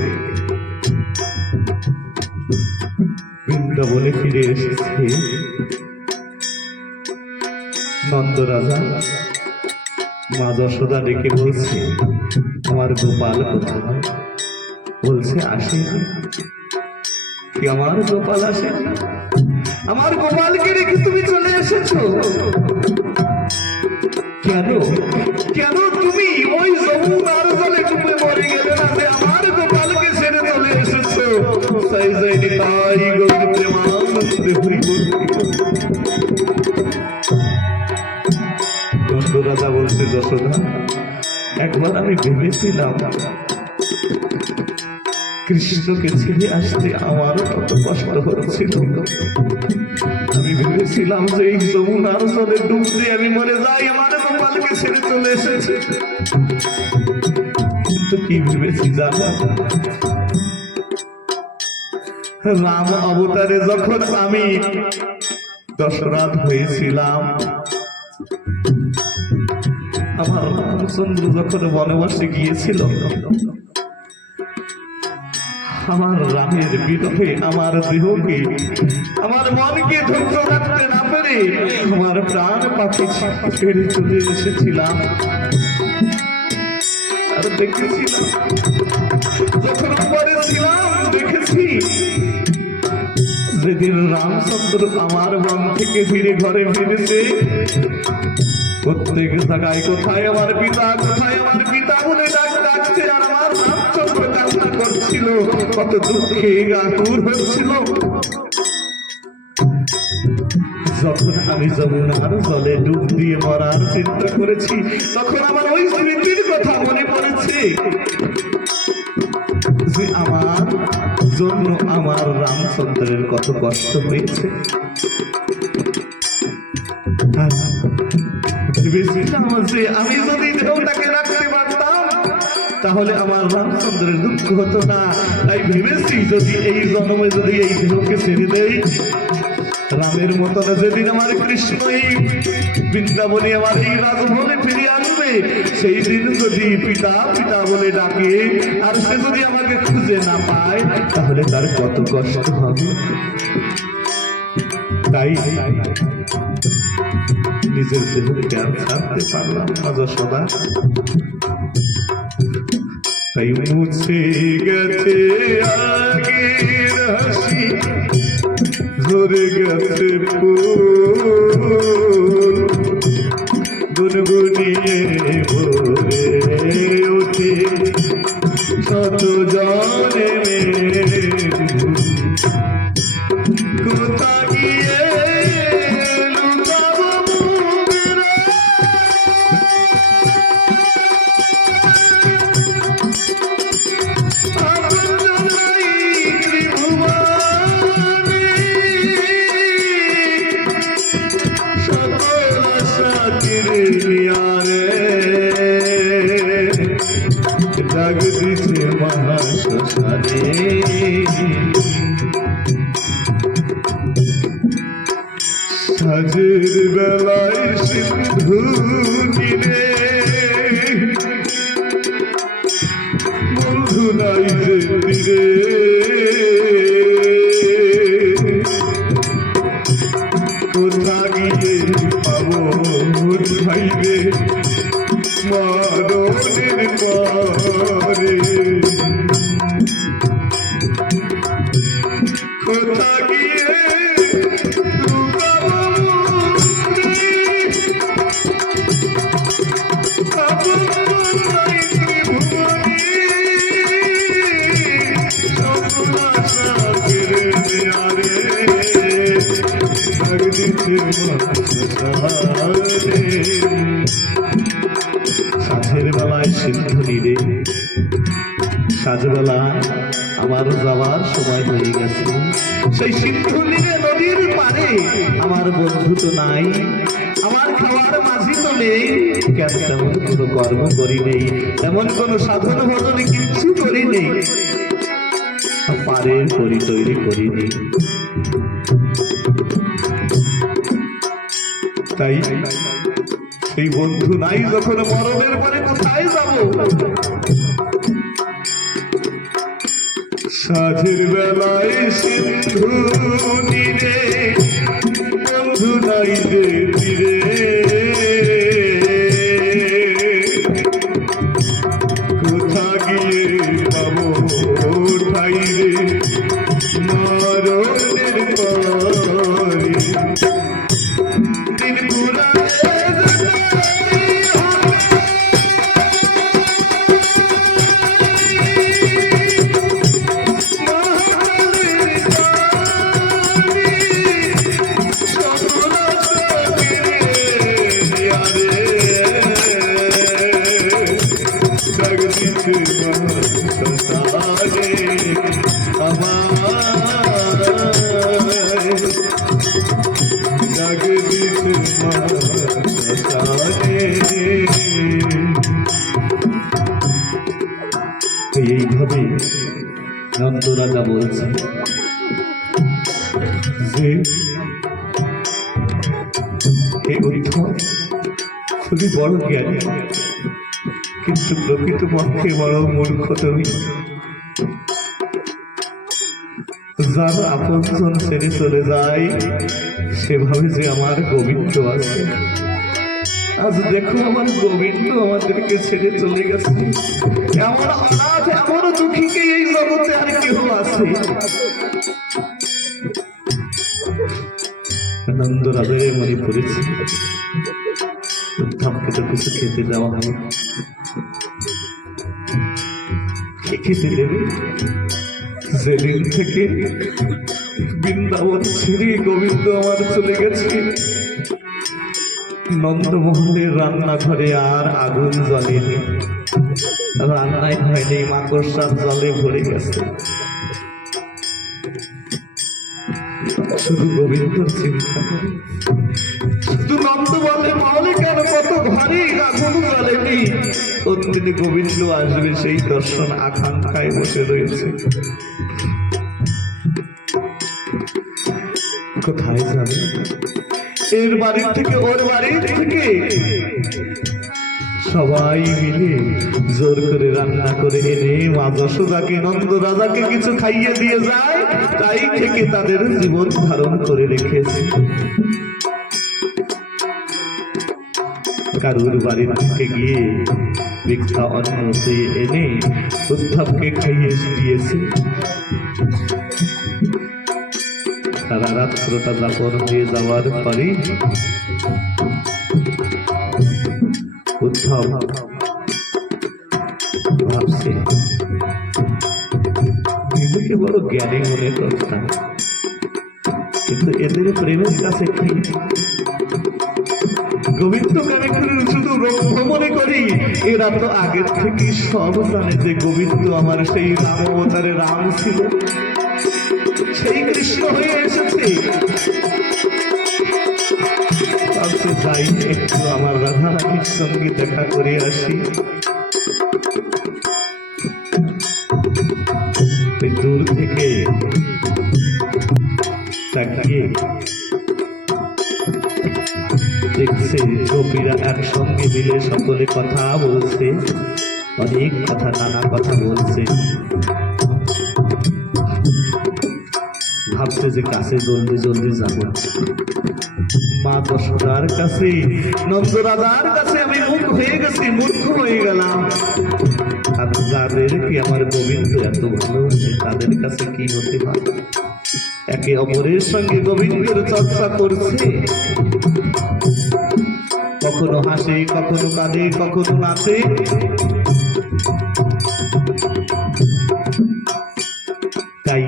বৃন্দাবনে ফিরে এসেছে। নন্দ রাজা মা যশোদা ডেকে বলছে, আমার গোপাল কোথায়? বলছে আসে। কি আমার গোপাল আসে? আমার গোপালকে রেখে তুমি চলে এসেছো কেন? কেন তুমি ওই যমুনার জলে ডুবে মরে গেলে না যে আমার গোপালকে ছেড়ে চলে এসেছো? তাই যাইনি তাই গৌর প্রেমানন্দে হরি বল। নন্দ রাজা বলছে, যশোদা একবার আমি ভেবেছিলাম কৃষ্ণকে ছেড়ে আসতে আমারও কত কষ্ট হচ্ছিল। আমি ভেবেছিলাম যে এই যমুনার জলে ডুব দিয়ে আমি মরে যাই, আমার গোপালকে ছেড়ে চলে এসেছে। কিন্তু কি ভেবেছি জানো? রাম অবতারে যখন আমি দশরথ হয়েছিলাম, আমার রামচন্দ্র যখন বনবাসে গিয়েছিল, আমার রামের বিরহে আমার দেহকে, আমার মনকে ধৈর্য রাখতে না পেরে আমার প্রাণ পাখি ছেড়ে চলে এসেছিলাম। আর দেখেছিলাম যখন উপরে ছিলাম, দেখেছি যেদিন রামচন্দ্র আমার বন থেকে ফিরে ঘরে ফিরেছে, প্রত্যেক জায়গায় কোথায় আমার পিতা, কোথায় আমার পিতা বলে ডাকছে, আর আমার রামচন্দ্র কান্না করছিল, কত দুঃখে আকুল হচ্ছিল। যখন আমি যমুনার জলে ডুব দিয়ে মরার চিন্তা করেছি, তখন আমার ওই স্মৃতির কথা মনে পড়েছে যে আমার জন্য আমার রামচন্দ্রের কত কষ্ট হয়েছে। ভেবেছিলাম যে আমি যদি দেহটাকে রাখতে পারতাম তাহলে আমার রামচন্দ্রের দুঃখ হতো না। তাই ভেবেছি যদি এই জন্মে যদি এই দেহকে ছেড়ে দেই, রামের মতন যেদিন আমার কৃষ্ণ এই বৃন্দাবনে আমার এই রাজভবনে ফিরে আসবে, সেই দিন যদি পিতা পিতা বলে ডাকে আর সে যদি আমাকে খুঁজে না পায়, তাহলে তার কত কষ্ট হবে। তাই নিজের দেহকে আর ছাড়তে পারলাম না যশোদা। তাই মুছে গেছে আগের হাসি, ঝরে গেছে গুনগুনিয়ে ভরে ওঠে শত জনে কোথা গিয়ে লুকাবো মুখেরা, ডাক দিছে মহাশ্মশানে। সাজের বেলায় সিন্ধু কিনে বন্ধু নাই যে তীরে, কোথা গিয়ে পাবো ভাইবে মরণের পরে, কোথা গিয়ে লুকাবো মুক্তি, পাবো নাই ত্রিভুবনে, সকল আশা ফিরে দেয়ারে, ডাক দিছে মহাশ্মশানে। সাঁঝের বেলায় সিন্ধু নীরে, সাজবেলা আমার যাওয়ার সময় হয়ে গেছে। সেই সিন্ধু নীরে নদীর পারে আমার বন্ধু তো নাই, আমার খাওয়ার মাঝি তো নেই, কেন তেমন কোনো কর্ম করি নেই, এমন কোনো সাধন ভজন কিচ্ছু করি নেই, পারের করি তৈরি করিনি। তাই সেই বন্ধু নাই যখন মরণের পরে কোথায় যাব? সাঁঝের বেলায় সিন্ধু নীরে বন্ধু নাই যে তীরে কোথা গিয়ে পাবো ঠাই রে মরণের পরে দিন এইভাবে নন্দরাজা বলছে যে হে উদ্ধব, তুমি বড় জ্ঞানী, কিন্তু প্রকৃত পক্ষে বড় মূর্খ তুমি। যার আপনজন ছেড়ে চলে যায় সেভাবে যে আমার গোবিন্দ আছে। আজ দেখো আমার গোবিন্দ আমাদেরকে ছেড়ে চলে গেছে। এমন অনাথ এমন দুঃখীকে এই জগতে আর কেউ আছে? নন্দরাজের মনে পড়েছে উদ্ধবকে তো কিছু খেতে দেওয়া হয়, খেতে দেবে? যেদিন থেকে বৃন্দাবন ছেড়ে গোবিন্দ আমার চলে গেছে, নন্দমোহনের রান্নাঘরে আর আগুন জ্বলেনি, রান্নায় হয়নি, মাকড়সার জলে ভরে গেছে। শুধু গোবিন্দর চিন্তা করে, শুধু নন্দ বলে মাওলে কেন কত ঘরে আগুন জ্বলেনি। কোনদিন গোবিন্দ আসবে সেই দর্শন আকাঙ্ক্ষায় বসে রয়েছে। কোথায় যাবে? এর বাড়ি থেকে ওর বাড়ি থেকে সবাই মিলে জোর করে রান্না করে এনে মা যশোদাকে নন্দ রাজাকে কিছু খাইয়ে দিয়ে যায়, তাই থেকে তাদের জীবন ধারণ করে রেখেছে। কারুর বাড়ি থেকে গিয়ে ভিক্ষা অন্ন চেয়ে এনে উদ্ধবকে খাইয়ে দিয়েছে। সারা রাত্রটা যাপন হয়ে যাওয়ার পরে উদ্ধব ভাবছে নিজেকে বড় জ্ঞানী মনে করতাম, কিন্তু এদের প্রেমের কাছে কি গোবিন্দকে আমি শুধু রক্ষ মনে করি। এরা তো আগের থেকে সব জানে যে গোবিন্দ আমার সেই রাম অবতারে রাম ছিল, সেই কৃষ্ণ হয়ে এসেছে। যাই একটু আমার রাধা রানীর সঙ্গে দেখা করে আসি। দূর থেকে তাকিয়ে দেখছে গোপীরা একসঙ্গে মিলে সকলে কথা বলছে, অনেক কথা, নানা কথা বলছে। ভাবছে যে কাছে জলদি জলদি যাব, মা যশোদার কাছে, নন্দরাজার কাছে আমি মুখ হয়ে গেছি, মূর্খ হয়ে গেলাম। আর যাদেরকে আমার গোবিন্দ এত ভালোবাসে তাদের কাছে কি হতে পারে? একে অপরের সঙ্গে গোবিন্দের চর্চা করছে, কখনো হাসে, কখনো কাঁদে, কখনো নাচে। তাই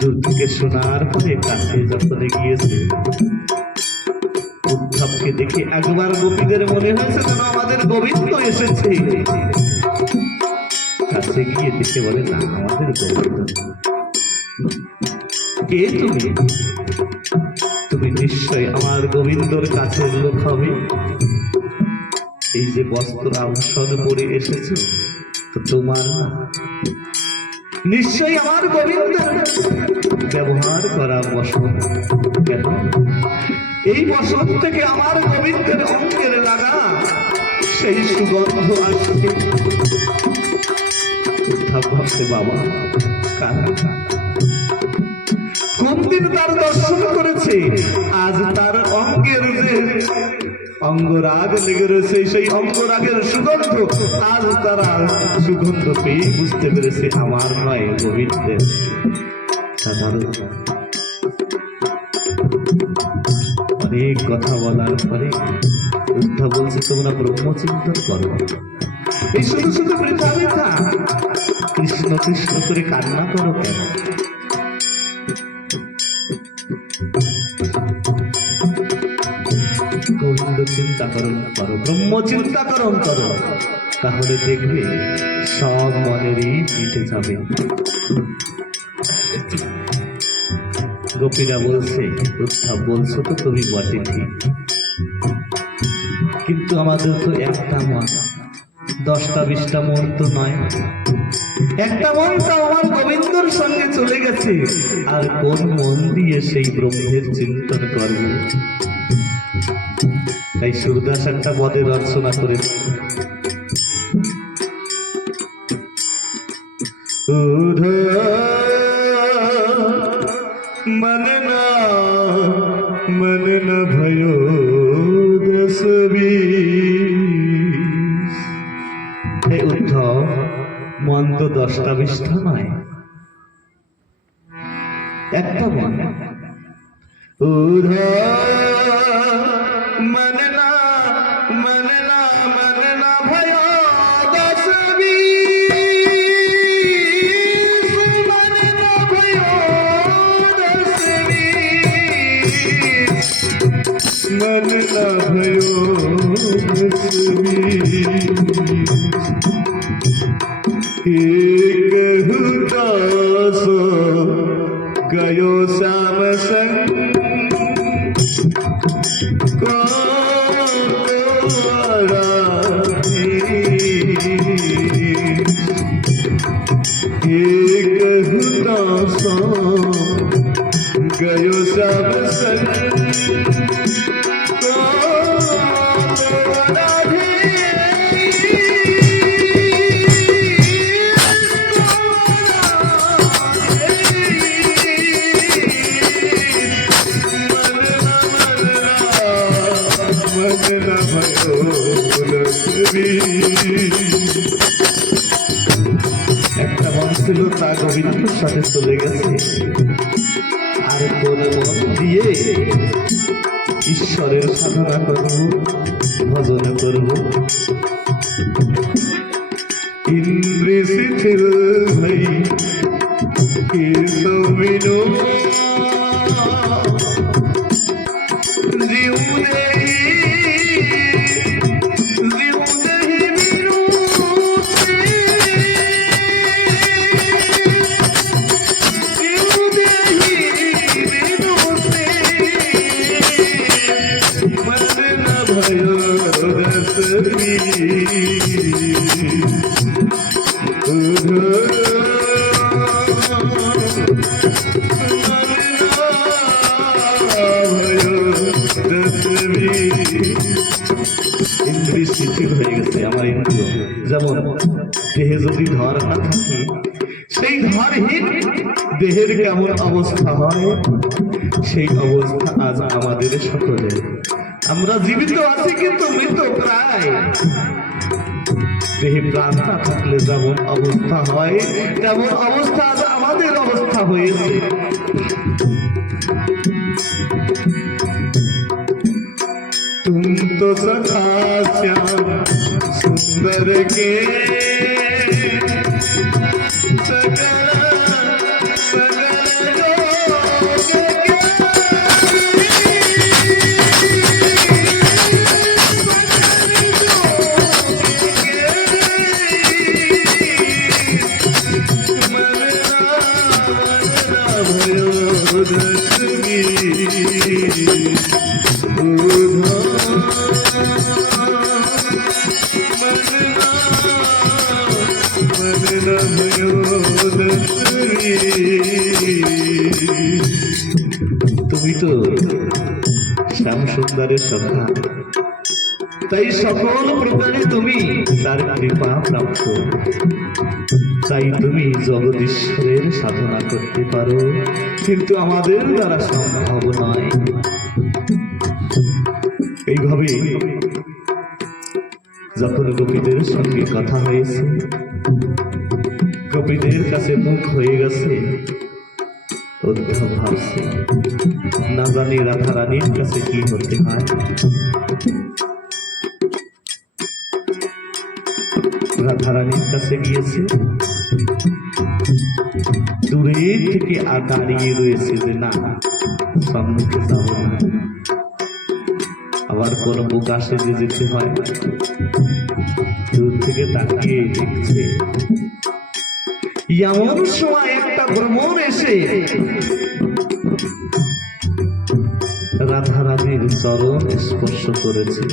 দূর থেকে শোনার পরে কাছে যখন গিয়েছে, উদ্ধবকে দেখে একবার গোপীদের মনে হয়েছে যেন আমাদের গোবিন্দ এসেছে। কাছে গিয়ে দেখে বলে, না, আমাদের গোবিন্দ। কে তুমি? তুমি নিশ্চয় আমার গোবিন্দর কাছের লোক হবে। এই যে বস্ত্র আভূষণ পরে এসেছে তো তোমার না, নিশ্চয়ই আমার গোবিন্দের ব্যবহার করা বসন। কেন? এই বসন থেকে আমার গোবিন্দের অঙ্গের লাগা সেই সুগন্ধ আসছে। ভাবছে বাবা কারা কোন দিন তার দর্শন করেছে, আজ তার অঙ্গের যে অঙ্গরাগ লেগে রয়েছে, সেই অঙ্গরাগের সুগন্ধ আজ তারা সুগন্ধ পেয়ে বুঝতে পেরেছে আমার নয় গোবিন্দের। সাধারণ অনেক কথা বলার পরে উদ্ধব বলছে তোমরা ব্রহ্মচিন্তন করো, এই শুধু শুধু বৃথা বৃথা কৃষ্ণ কৃষ্ণ করে কান্না করো কেন? গোবিন্দ চিন্তাকরণ করো, ব্রহ্ম চিন্তাকরণ করো, তাহলে দেখবে সব মনেরই মিটে যাবে। গোপীরা বলছে উদ্ধব বলছো তো তুমি বটে ঠিক, কিন্তু আমাদের তো একটা মন, 10টা 20টা মন তো নয়, একটা মন তো আমার গোবিন্দর সঙ্গে চলে গেছে, আর কোন মন দিয়ে সেই ব্রহ্মের চিন্তন করব? তাই সুরদাস একটা পদের রচনা করে मन न भयो 10-20। হে উদ্ধব মন তো 10টা 20টা নয়, একটা মন। मन न भयो 10-20। मन न भयो 10-20। मन न भयो 10-20। एक हुदासो गयो श्याम संग को एक हुदासो गयो श्याम संग একটা মন ছিল তা গোবিন্দর সাথে চলে গেছে, আর কোন মন দিয়ে ঈশ্বরের সাধনা করব, ভজন করব। ইন্দ্রে শিথিল ভাই কেশবিনো জীবনে ইন্দ্রিয় শিথিল হয়ে গেছে আমার ইন্দ্রিয়। যেমন দেহে যদি ধর না থাকে, সেই ধরহীন দেহের কেমন অবস্থা হয়, সেই অবস্থা আজ আমাদের সকলের। আমরা জীবিত আছি কিন্তু মৃত প্রায়। দেহে প্রাণ না থাকলে যেমন অবস্থা হয়, তেমন অবস্থা আজ আমাদের অবস্থা হয়েছে। तुम तो सखा श्याम सुंदर के তুমি তো শ্যাম সুন্দরের সখা, তাই সকল প্রকারে তুমি তার কৃপা প্রাপ্ত, তাই তুমি জগদীশ্বরের সাধনা করতে পারো, কিন্তু আমাদের দ্বারা সম্ভব নয়। এইভাবে যখন গোপীদের সঙ্গে কথা হয়েছে, গোপীদের কাছে মুখ হয়ে গেছে, উদ্ধব ভাবছে না জানি রাধা রানীর কাছে কি হতে হয়। রাধা রানীর কাছে গিয়েছে, দূরে থেকে দাঁড়িয়ে রয়েছে যে না, সম্মুখে যাব না, আবার কোন বুক আসে যে যেতে হয়। দূর থেকে তাকিয়ে দেখছে, এমন সময় একটা ভ্রমণ এসে রাধা রানীর চরণ স্পর্শ করেছে।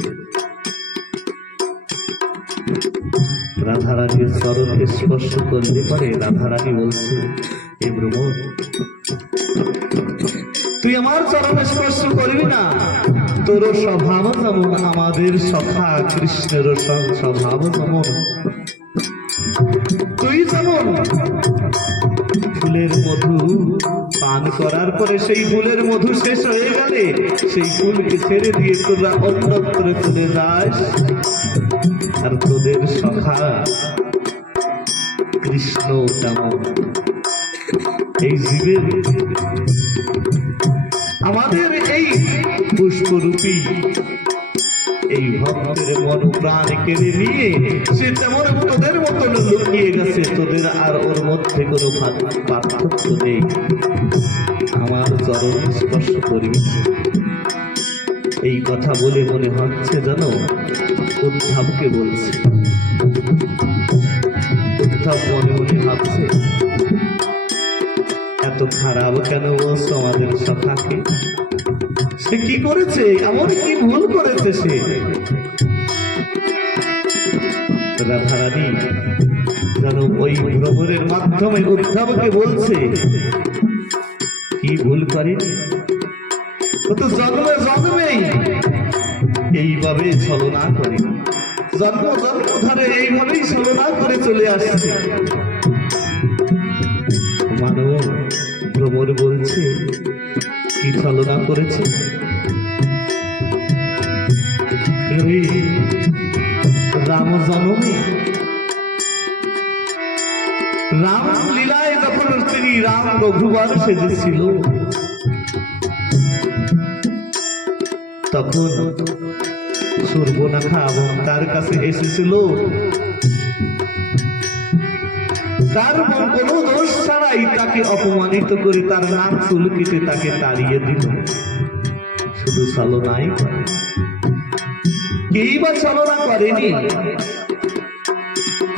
রাধা রানীর চরণ স্পর্শ করলে পরে রাধা রানী বলছে, এ ভ্রমণ, তুই আমার চরণ স্পর্শ করবি না, তোর স্বভাব যেমন আমাদের সখা কৃষ্ণের স্বভাব যেমন, তুই যেমন ফুলের মধু পান করার পরে সেই ফুলের মধু শেষ হয়ে গেলে সেই ফুলকে ছেড়ে দিয়ে তোরা অন্যত্র চলে যাস, আর তোদের সখা কৃষ্ণ তেমন এই জীবের আমাদের এই পুষ্পরূপী এই ভক্তের মন প্রাণ কেড়ে নিয়ে সে তেমন তোদের মতন লুকিয়ে গেছে, তোদের আর ওর মধ্যে কোনো পার্থক্য নেই। আমার চরণ স্পর্শ করি। এই কথা বলে মনে হচ্ছে যেন উদ্ধবকে বলছে। উদ্ধব মনে মনে ভাবছে, এত খারাপ কেন বলছো আমাদের সখাকে? সে কি করেছে, এমন কি ভুল করেছে সে? রাধারানী যেন ওই ভ্রমণের মাধ্যমে উদ্ধবকে বলছে কি ভুল করে, ও তো জন্মে জন্মেই এইভাবে ছলনা করে, জন্ম জন্ম ধরে এইভাবেই ছলনা করে চলে আসছে। মানব ভ্রমণ বলছে কি ছলনা করেছে? রাম জন্মে রাম লীলায় যখন তিনি রাম রঘুবর সেজেছিল, তখন সূর্পনখা এবং তার কাছে এসেছিল, তার কোনো দোষ ছাড়াই তাকে অপমানিত করে তার নাক চুল কেটে তাকে তাড়িয়ে দিল। শুধু ছলনাই করে, কেই বা ছলনা করেনি?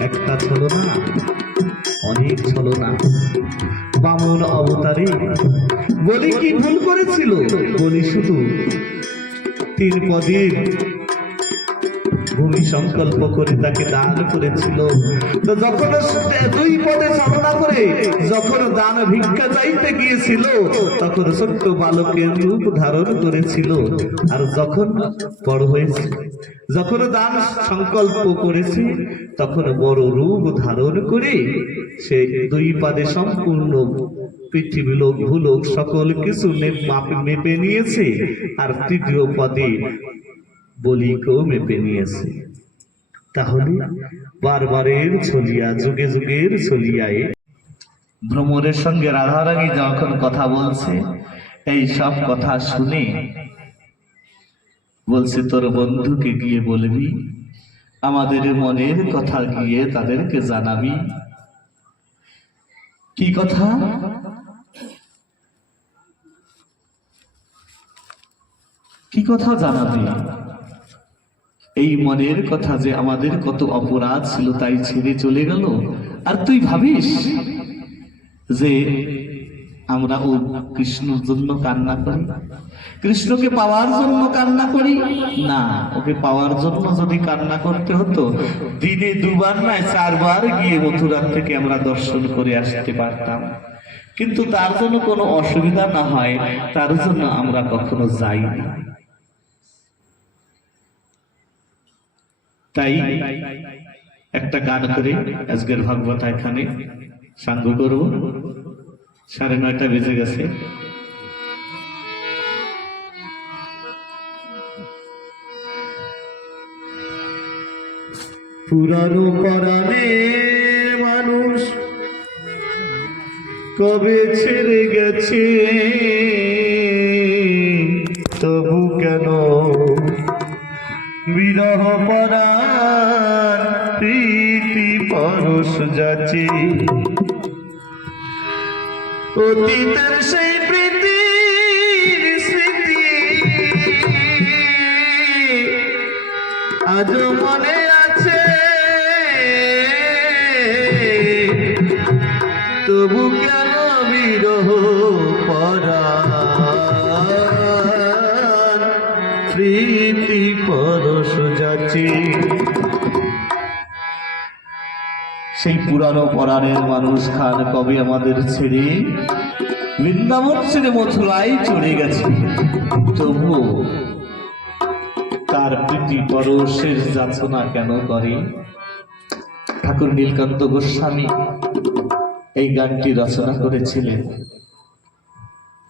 একটা ছলনা, অনেক ছলনা। বামন অবতারে বলি কি ভুল করেছিল? বলি শুধু 3 পদের ভূমি সংকল্প করে তাকে দান করেছিল। তো যখন 2 পদে ছলনা করে যখন দান ভিক্ষা চাইতে গিয়েছিল, তখন ছোট্ট বালকের রূপ ধারণ করেছিল। আর যখন বড় হয়েছে, যখন দান সংকল্প করেছে, তখন বড় রূপ ধারণ করে সে 2 পদে সম্পূর্ণ পৃথিবী লোক ভূলোক সকল কিছু মেপে নিয়েছে। আর 3য় পদে বলিকেও মেপে নিয়েছে। তাহলে বারবারের ছলিয়া, যুগে যুগের ছলিয়ায় ভ্রমরের সঙ্গে রাধারানী যখন কথা বলছে, এই সব কথা শুনে বলছে তোর বন্ধুকে গিয়ে বলবি, আমাদের মনের কথা গিয়ে তাদেরকে জানাবি। কি কথা? কি কথা জানাবি? এই মনের কথা যে আমাদের কত অপরাধ ছিল তাই ছেড়ে চলে গেল, আর তুই ভাবিস যে আমরা ও কৃষ্ণর জন্য কান্না করি, কৃষ্ণকে পাওয়ার জন্য কান্না করি? না, ওকে পাওয়ার জন্য যদি কান্না করতে হতো, দিনে 2 বার নয় 4 বার গিয়ে মথুরা থেকে আমরা দর্শন করে আসতে পারতাম। কিন্তু তার জন্য কোনো অসুবিধা না হয়, তার জন্য আমরা কখনো যাই না। তাই একটা গান করে আজকের ভাগবত এখানে সাঙ্গ করব। 9:30 বেজে গেছে। পুরানো পরাণে মানুষ কবে ছেড়ে গেছে, তবু কেন বিরহ পরাণ প্রীতি পরশ যাচ্ছে। অতীতের সেই প্রীতির স্মৃতি আজও মনে আছে, তবু কেন বিরহ পরাণ প্রীতি পরশ যাচ্ছে। সেই পুরানো পরাণের মানুষ খান কবে আমাদের ছেড়ে বৃন্দাবন ছেড়ে মথুরায় চলে গেছে, তবু তার প্রীতি পরশের যাচনা কেন করে? ঠাকুর নীলকান্ত গোস্বামী এই গানটি রচনা করেছিলেন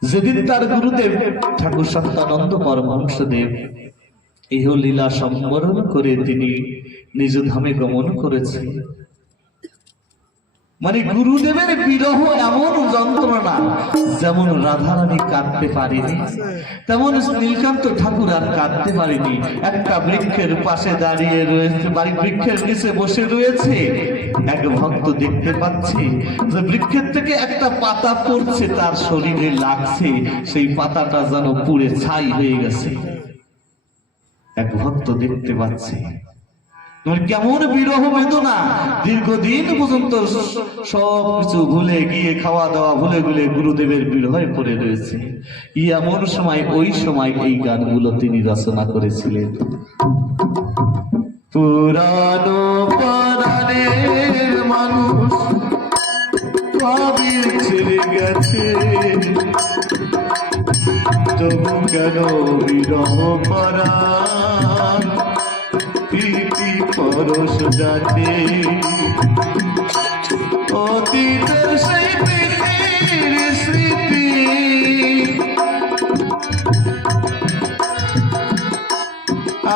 যেদিন তার গুরুদেব ঠাকুর সত্যানন্দ পরমহংসদেব ইহলীলা সম্বরণ করে তিনি নিজ ধামে গমন করেছেন। মানে গুরুদেবের বিরহ এমন যন্ত্রণা, যেমন রাধারানী কাঁদতে পারেনি তেমন নীলকান্ত ঠাকুর আর কাঁদতে পারেনি। একটা বৃক্ষের পাশে দাঁড়িয়ে রয়েছে, বৃক্ষের নিচে বসে রয়েছে, এক ভক্ত দেখতে পাচ্ছে যে বৃক্ষের থেকে একটা পাতা পড়ছে, তার শরীরে লাগছে, সেই পাতাটা যেন পুড়ে ছাই হয়ে গেছে। এক ভক্ত দেখতে পাচ্ছে কেমন বিরহ বেদনা। দীর্ঘদিন পর্যন্ত সবকিছু ভুলে গিয়ে খাওয়া দাওয়া ভুলে ভুলে গুরুদেবের বিরহে পড়ে রয়েছে। এমন সময় ওই সময় এই গানগুলো তিনি রচনা করেছিলেন। পুরানো পরাণের মানুষ কবে ছেড়ে গেছে, তবু কেন বিরহ পরাণ প্রীতি পরশ যাচ্ছে। অতীতের সেই প্রীতির স্মৃতি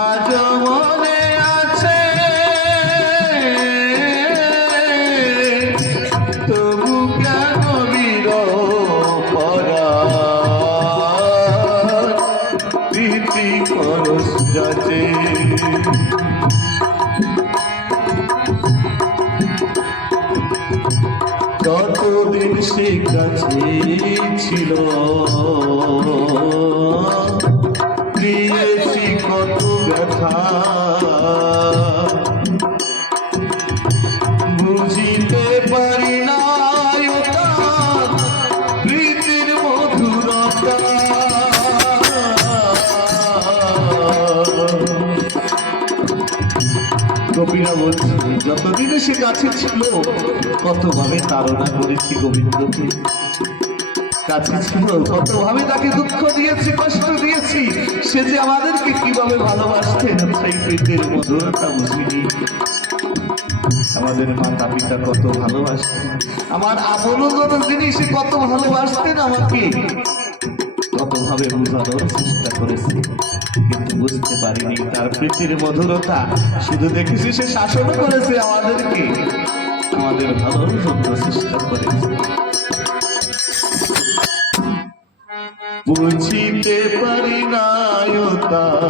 আজ মনে আছে, তবু কেন বিরহ পরাণ প্রীতি পরশ যাচ্ছে। কতদিন সে কাছে ছিল, দিয়েছি কত ব্যথা, বুঝিতে পারি না তার প্রীতির মধুরতা। কবিরা বলছে যতদিন সে কাছে ছিল কতভাবে তাড়না করেছি গোবিন্দকে, কাছে ছিল কতভাবে তাকে দুঃখ দিয়েছি, কষ্ট দিয়েছি, সে যে আমাদেরকে কিভাবে ভালোবাসতেন সেই প্রীতির মধুরতা বুঝিনি। আমাদের মাতা পিতা কত ভালোবাসতেন, আমার আপনগত জিনিস কত ভালোবাসতেন, আমাকে কতভাবে বোঝানোর চেষ্টা করেছি, কিন্তু বুঝতে পারিনি তার প্রীতির মধুরতা। শুধু দেখেছি সে শাসন করেছে আমাদেরকে, আমাদের ভালোর জন্য চেষ্টা করেছে। বুঝিতে পারি না তার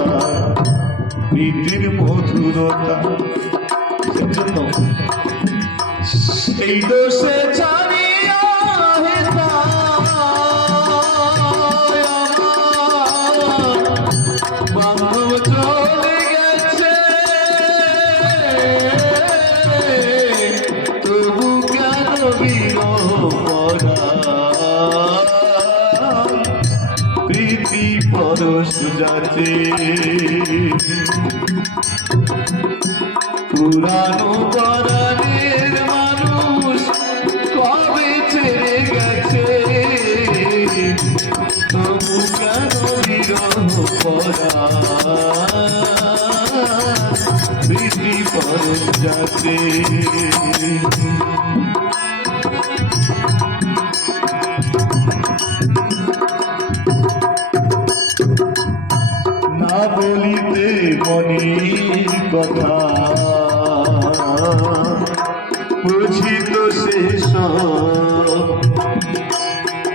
প্রীতির মধুরতা, সেজন্য সেই দোষে ছাড়িয়া চলে গেছে, তবু কেন বিরহ পরাণ প্রীতি পরশ যাচ্ছে। পুরানো পরাণের মানুষ কবে ছেড়ে গেছে, তবু কেন বিরহ পরাণ প্রীতি পরশ যাচে। না বলিতে মনের কথা বুঝিত শেষ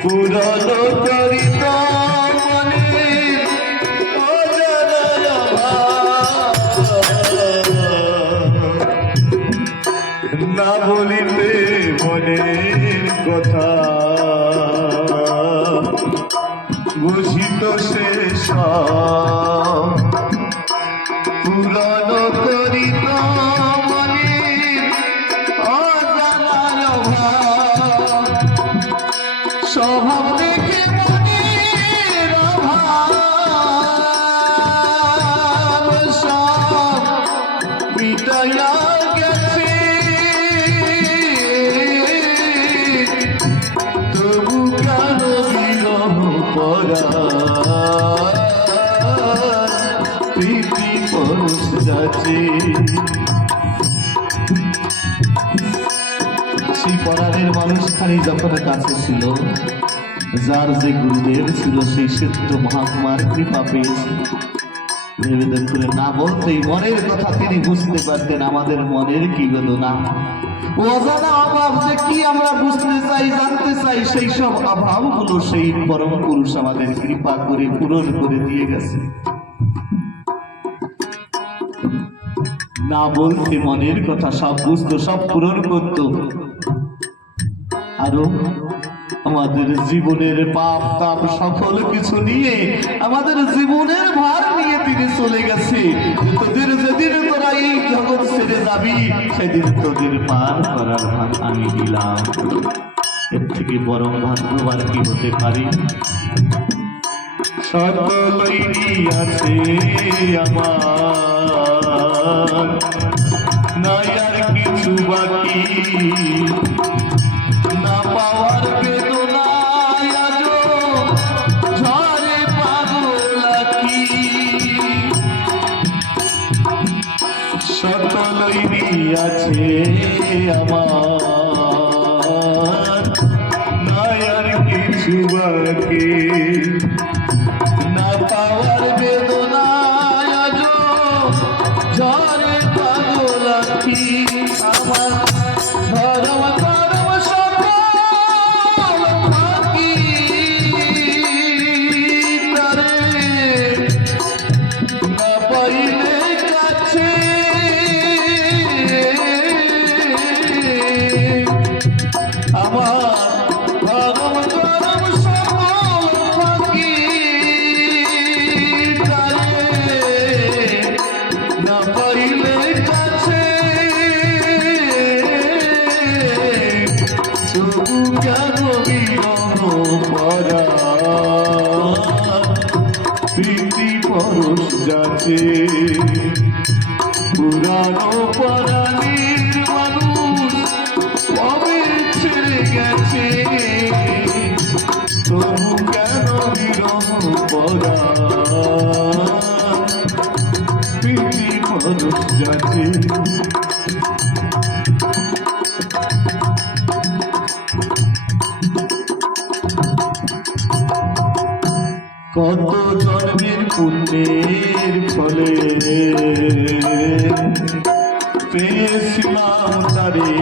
পুরন করিত মনে অজানা না বলিতে মনের কথা বুঝিত শেষ পুরন করিত মনে অজানা স্বভাব দেখে মনের অভাব সব মিটাইয়া গেছে তবু কেন বিরহ পরা প্রীতি পরশ যাচে। সেই পরাণের মানুষখানি যখন কাছে ছিল, যার যে গুরুদেব ছিল সেই সিদ্ধ মহাত্মার কৃপা পেয়েছে। নিবেদন করে না বলতেই মনের কথা তিনি বুঝতে পারতেন আমাদের মনের কি বেদনা, অজানা অভাব যে কি আমরা বুঝতে চাই জানতে চাই, সেই সব অভাবগুলো সেই পরম পুরুষ আমাদের কৃপা করে পূরণ করে দিয়ে গেছে। না বলতে মনের কথা সব বুঝতো, সব পূরণ করত। আরো আমাদের জীবনের পাপ তাপ সকল কিছু নিয়ে আমাদের জীবনের ভার নিয়ে তিনি চলে গেছে। তোদের যেদিন তোরা এই জগৎ ছেড়ে যাবি সেদিন তোদের পার করার ভার আমি দিলাম। এর থেকে বড় ভাগ্যবান কি হতে পারি? সকলই আছে আমার, নাই আর কিছু বাকি। না পাওয়ার বেদনায় আজো ঝরে পাগলাকি। সকলই আছে আমার, নাই আর কিছু বাকি। না পাওয়ার বেদনায় আজো ঝরে পাগলাকি। আমার ধর্ম কর্ম সকল ফাঁকি তারে না পাইলে কাছে। আমার ধর্ম কর্ম সকল ফাঁকি তারে না পাইলে কাছে। তবু কেন বিরহ পরা প্রীতি পরশ যাচে। পুরানো পরাণের মানুষ কবে ছেড়ে গেছে, তবু কেন বিরহ পরা প্রীতি পরশ যাচে। কত জন্মের পুণ্যের ফলে পেয়েছিলাম তারে,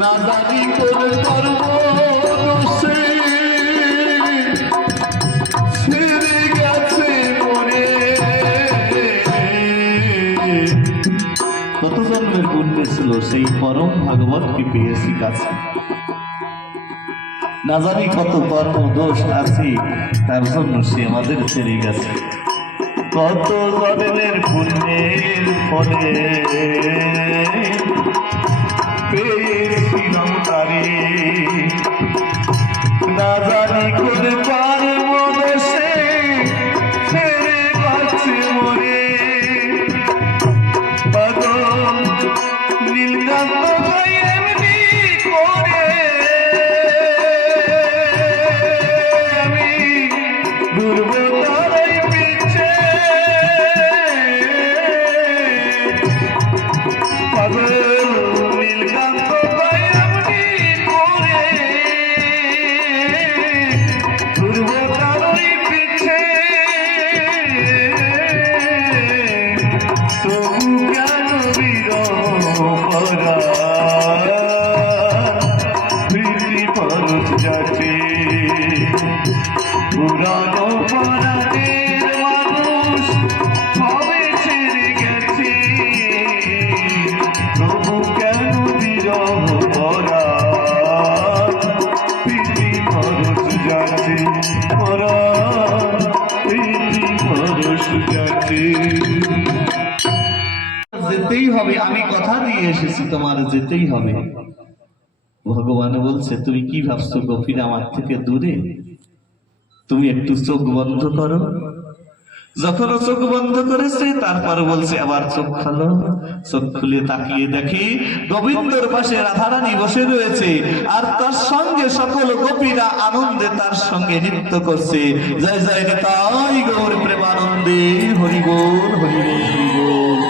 না জানি কোন কর্ম দোষে ছেড়ে গেছে মনে। কত জন্মের পুণ্য ছিল সেই পরম ভাগবতকে পেয়েছি কাছে। না জানি কত কর্ম দোষ আছে তার জন্য সে আমাদের ছেড়ে গেছে। কত জন্মের পুণ্যের ফলে পেয়েছিলাম তারে, না জানি করে পারব সে ছেড়ে গেছে মরে। পাগল নীলকান্ত এমনি করে দুর্বতার পিছে যেতেই হবে, আমি কথা দিয়ে এসেছি, তোমার যেতেই হবে। ভগবান বলছে, তুমি কি ভাবছো গোপীরা আমার থেকে দূরে? তুমি একটু চোখ বন্ধ করো। যখন ও চোখ বন্ধ করেছে, তারপর বলছে আবার চোখ খোলো। চোখ খুলে তাকিয়ে দেখি গোবিন্দর পাশে রাধারানী বসে রয়েছে, আর তার সঙ্গে সকল গোপীরা আনন্দে তার সঙ্গে নৃত্য করছে। জয় জয় নিতাই গৌর প্রেমানন্দে, হরি বল হরি বল হরি বল।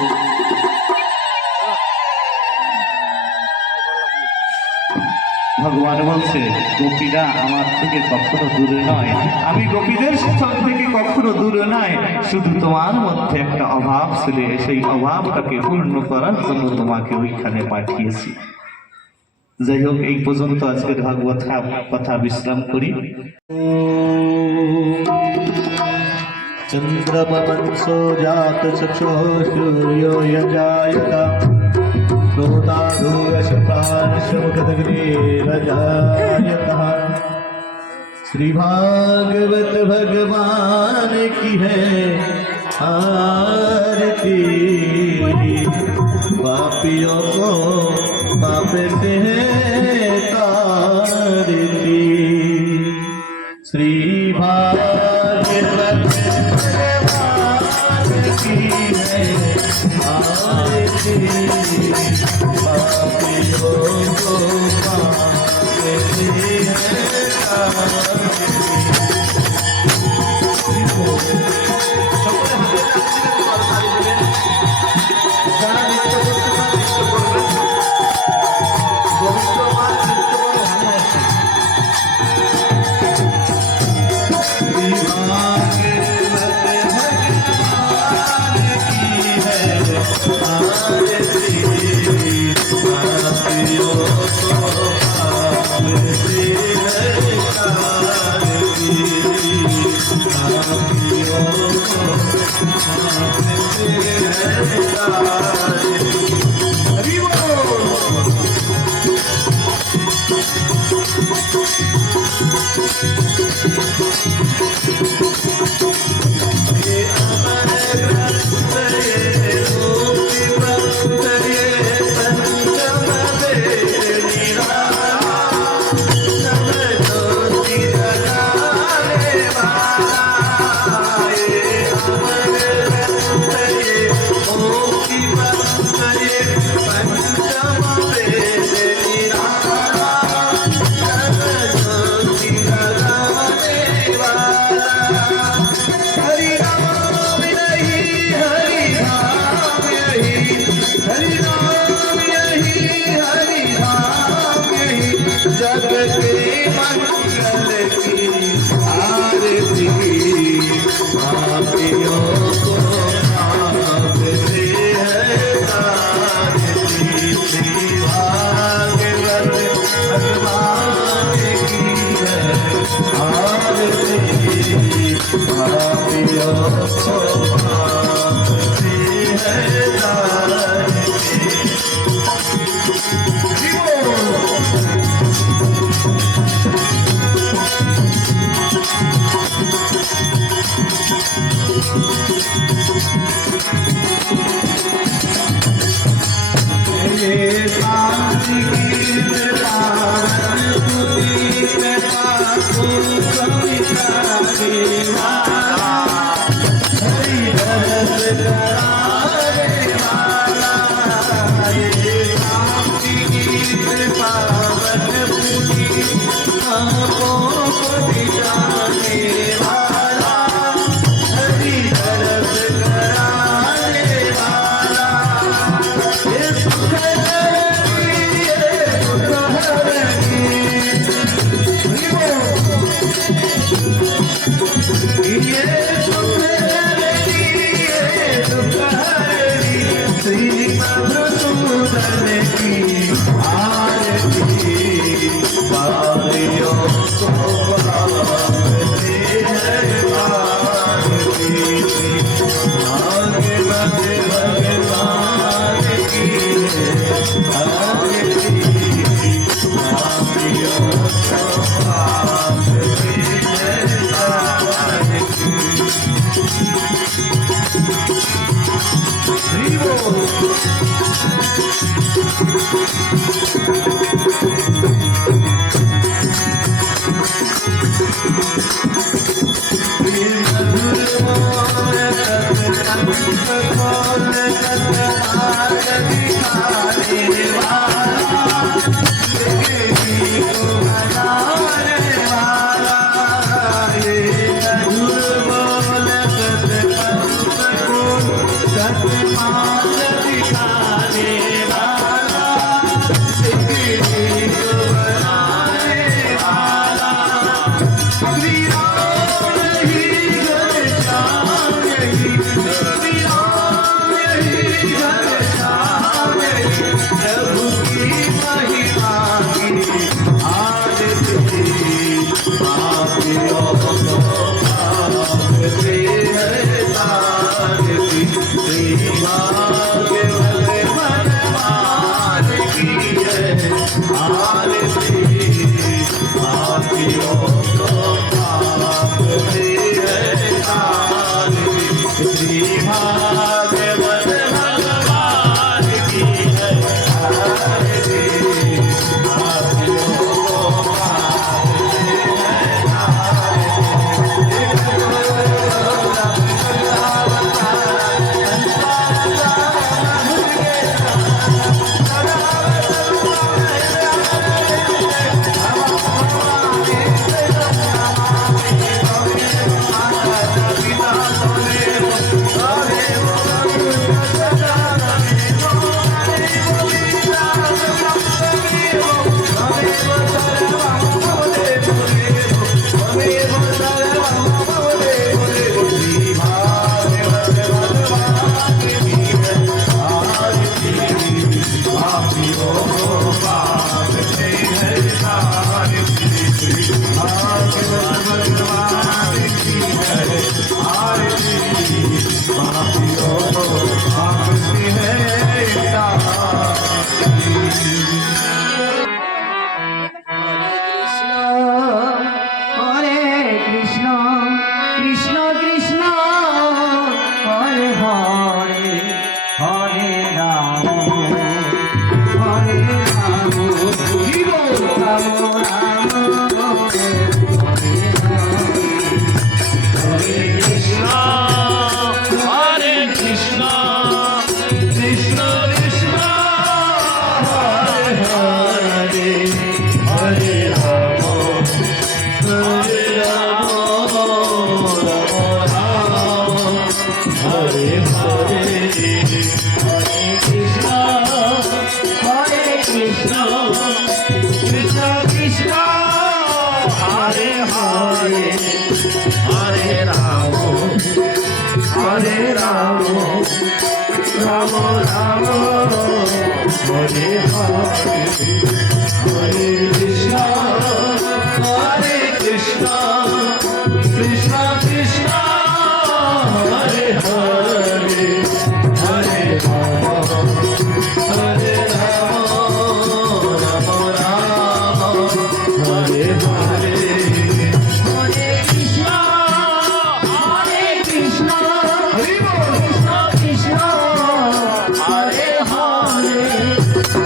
ভগবান বলছে, গোপীরা আমার থেকে কখনো দূরে নয়, আমি গোপীদের স্থান থেকে কখনো দূরে নয়, শুধু তোমার মধ্যে একটা অভাব ছিল, সেই অভাবটাকে পূর্ণ করার জন্য তোমাকে ওইখানে পাঠিয়েছি। যাই হোক, এই পর্যন্ত আজকের ভাগবত কথা বিশ্রাম করি। চন্দ্রমনসো জাত চক্ষু সূর্য যজায়তা श्री भागवत भगवान की है आरती, पापियों को पाप से है तारती। श्री भागवत भगवान की है आरती, হরি বল।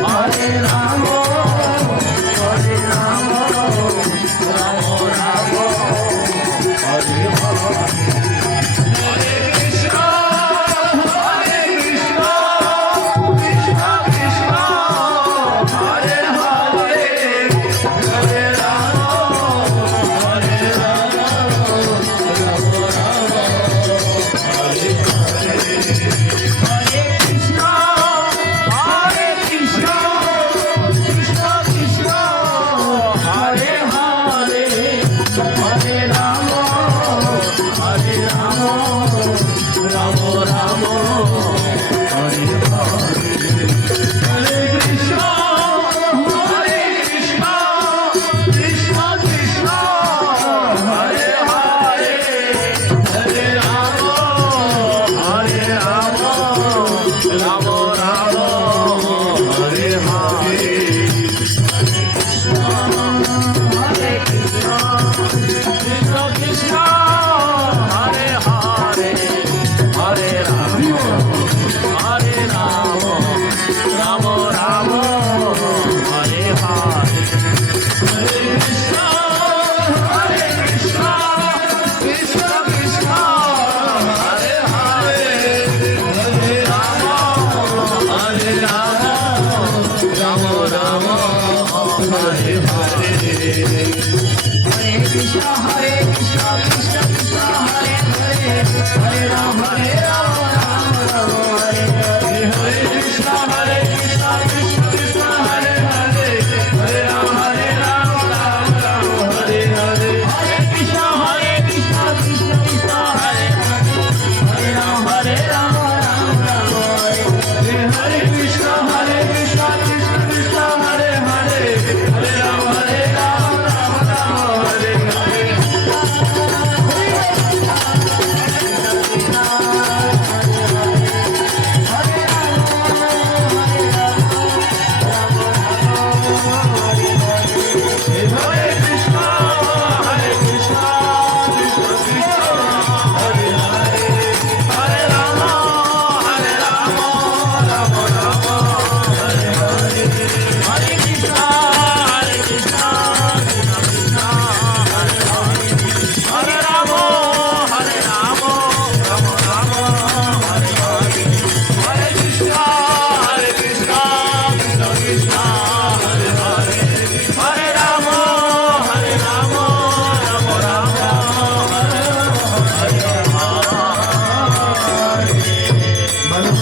Hare Rama, Hare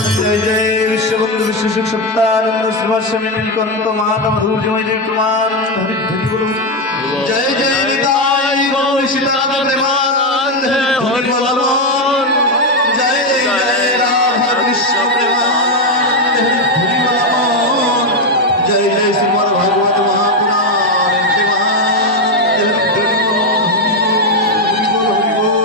जय जय विश्वबंधु विश्वसुख सत्तानंद शिवास्वामी नीलकंठ माता मधुजमय देव कुमार हरि हरि बोलो जय जय निताई गौर सीताराम प्रेमानंद हरि बोलो जय जय राधा कृष्ण प्रेमानंद हरि बोलो जय जय श्रीमद् भागवत महापुराण प्रेमानंद हरि बोलो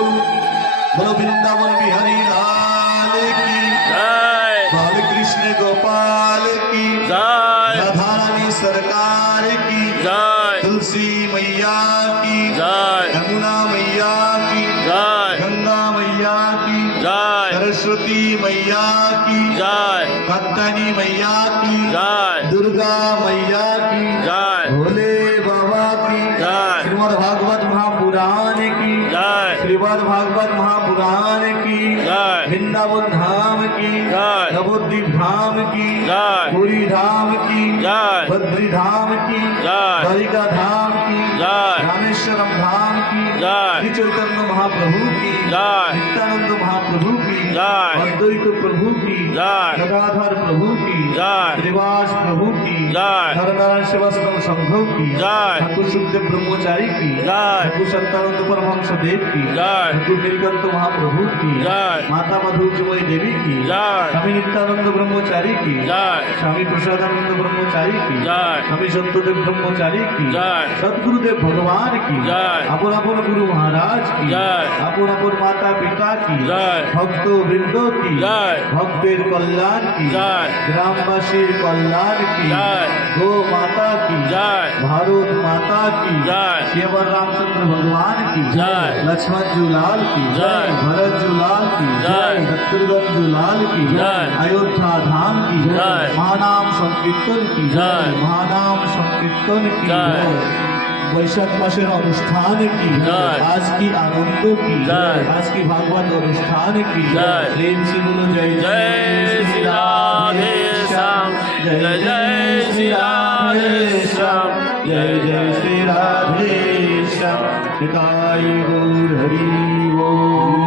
बोलो वृंदावन बिहारी लाल की जय बाल कृष्ण गोपाल की जय राधा रानी सरकार की जय तुलसी मैया की जय यमुना मैया की जय गंगा मैया की जय सरस्वती मैया की जय कात्यायनी मैया की जय दुर्गा मैया की जय भोले बाबा की जय श्रीमद् भागवत महापुराण की जय श्रीमद् भागवत महापुराण की जय वृंदावन धाम की जय नवद्वीप धाम की जय पुरी धाम की जय बद्री धाम की जय द्वारिका धाम की जय रामेश्वरम धाम की जय श्री चैतन्य महाप्रभु की जय नित्यानंद महाप्रभु की जय अद्वैत प्रभु की जय गदाधर प्रभु की जय श्रीवास प्रभु की जय नरनारायण सेवाश्रम संघ की जय ठाकुर सुखदेव ब्रह्मचारी की जय ठाकुर संतानंद परमहंस देव की जय ठाकुर नीलकंठ महाप्रभु की जय माता मधुजमयी देवी की जय स्वामी नित्यानंद ब्रह्मचारी की जय स्वामी प्रसादानंद ब्रह्मचारी की जय स्वामी संतदेव ब्रह्मचारी की जय सदगुरुदेव भगवान की जय अपन अपन गुरु महाराज की जय अपन अपन माता पिता की जय भक्त वृंदो की जय भक्तेर कल्याण की जय ग्रामवासीर कल्याण की जय गो माता की जय भारत माता की जय केवल रामचंद्र भगवान की जय लक्ष्मण जुलाल की जय भरत जुलाल की जय शत्रुघ्न जुलाल की जय अयोध्या धाम की जय महानाम संकीर्तन की जय महानाम संकीर्तन की जय वैशाख मासेर अनुष्ठान की जय आज की आनंद की जय आज की भागवत अनुष्ठान की जय प्रेम से बोलो जय जय श्री राधे श्याम जय जय श्री राधे श्याम जय जय श्री राधे श्याम पिता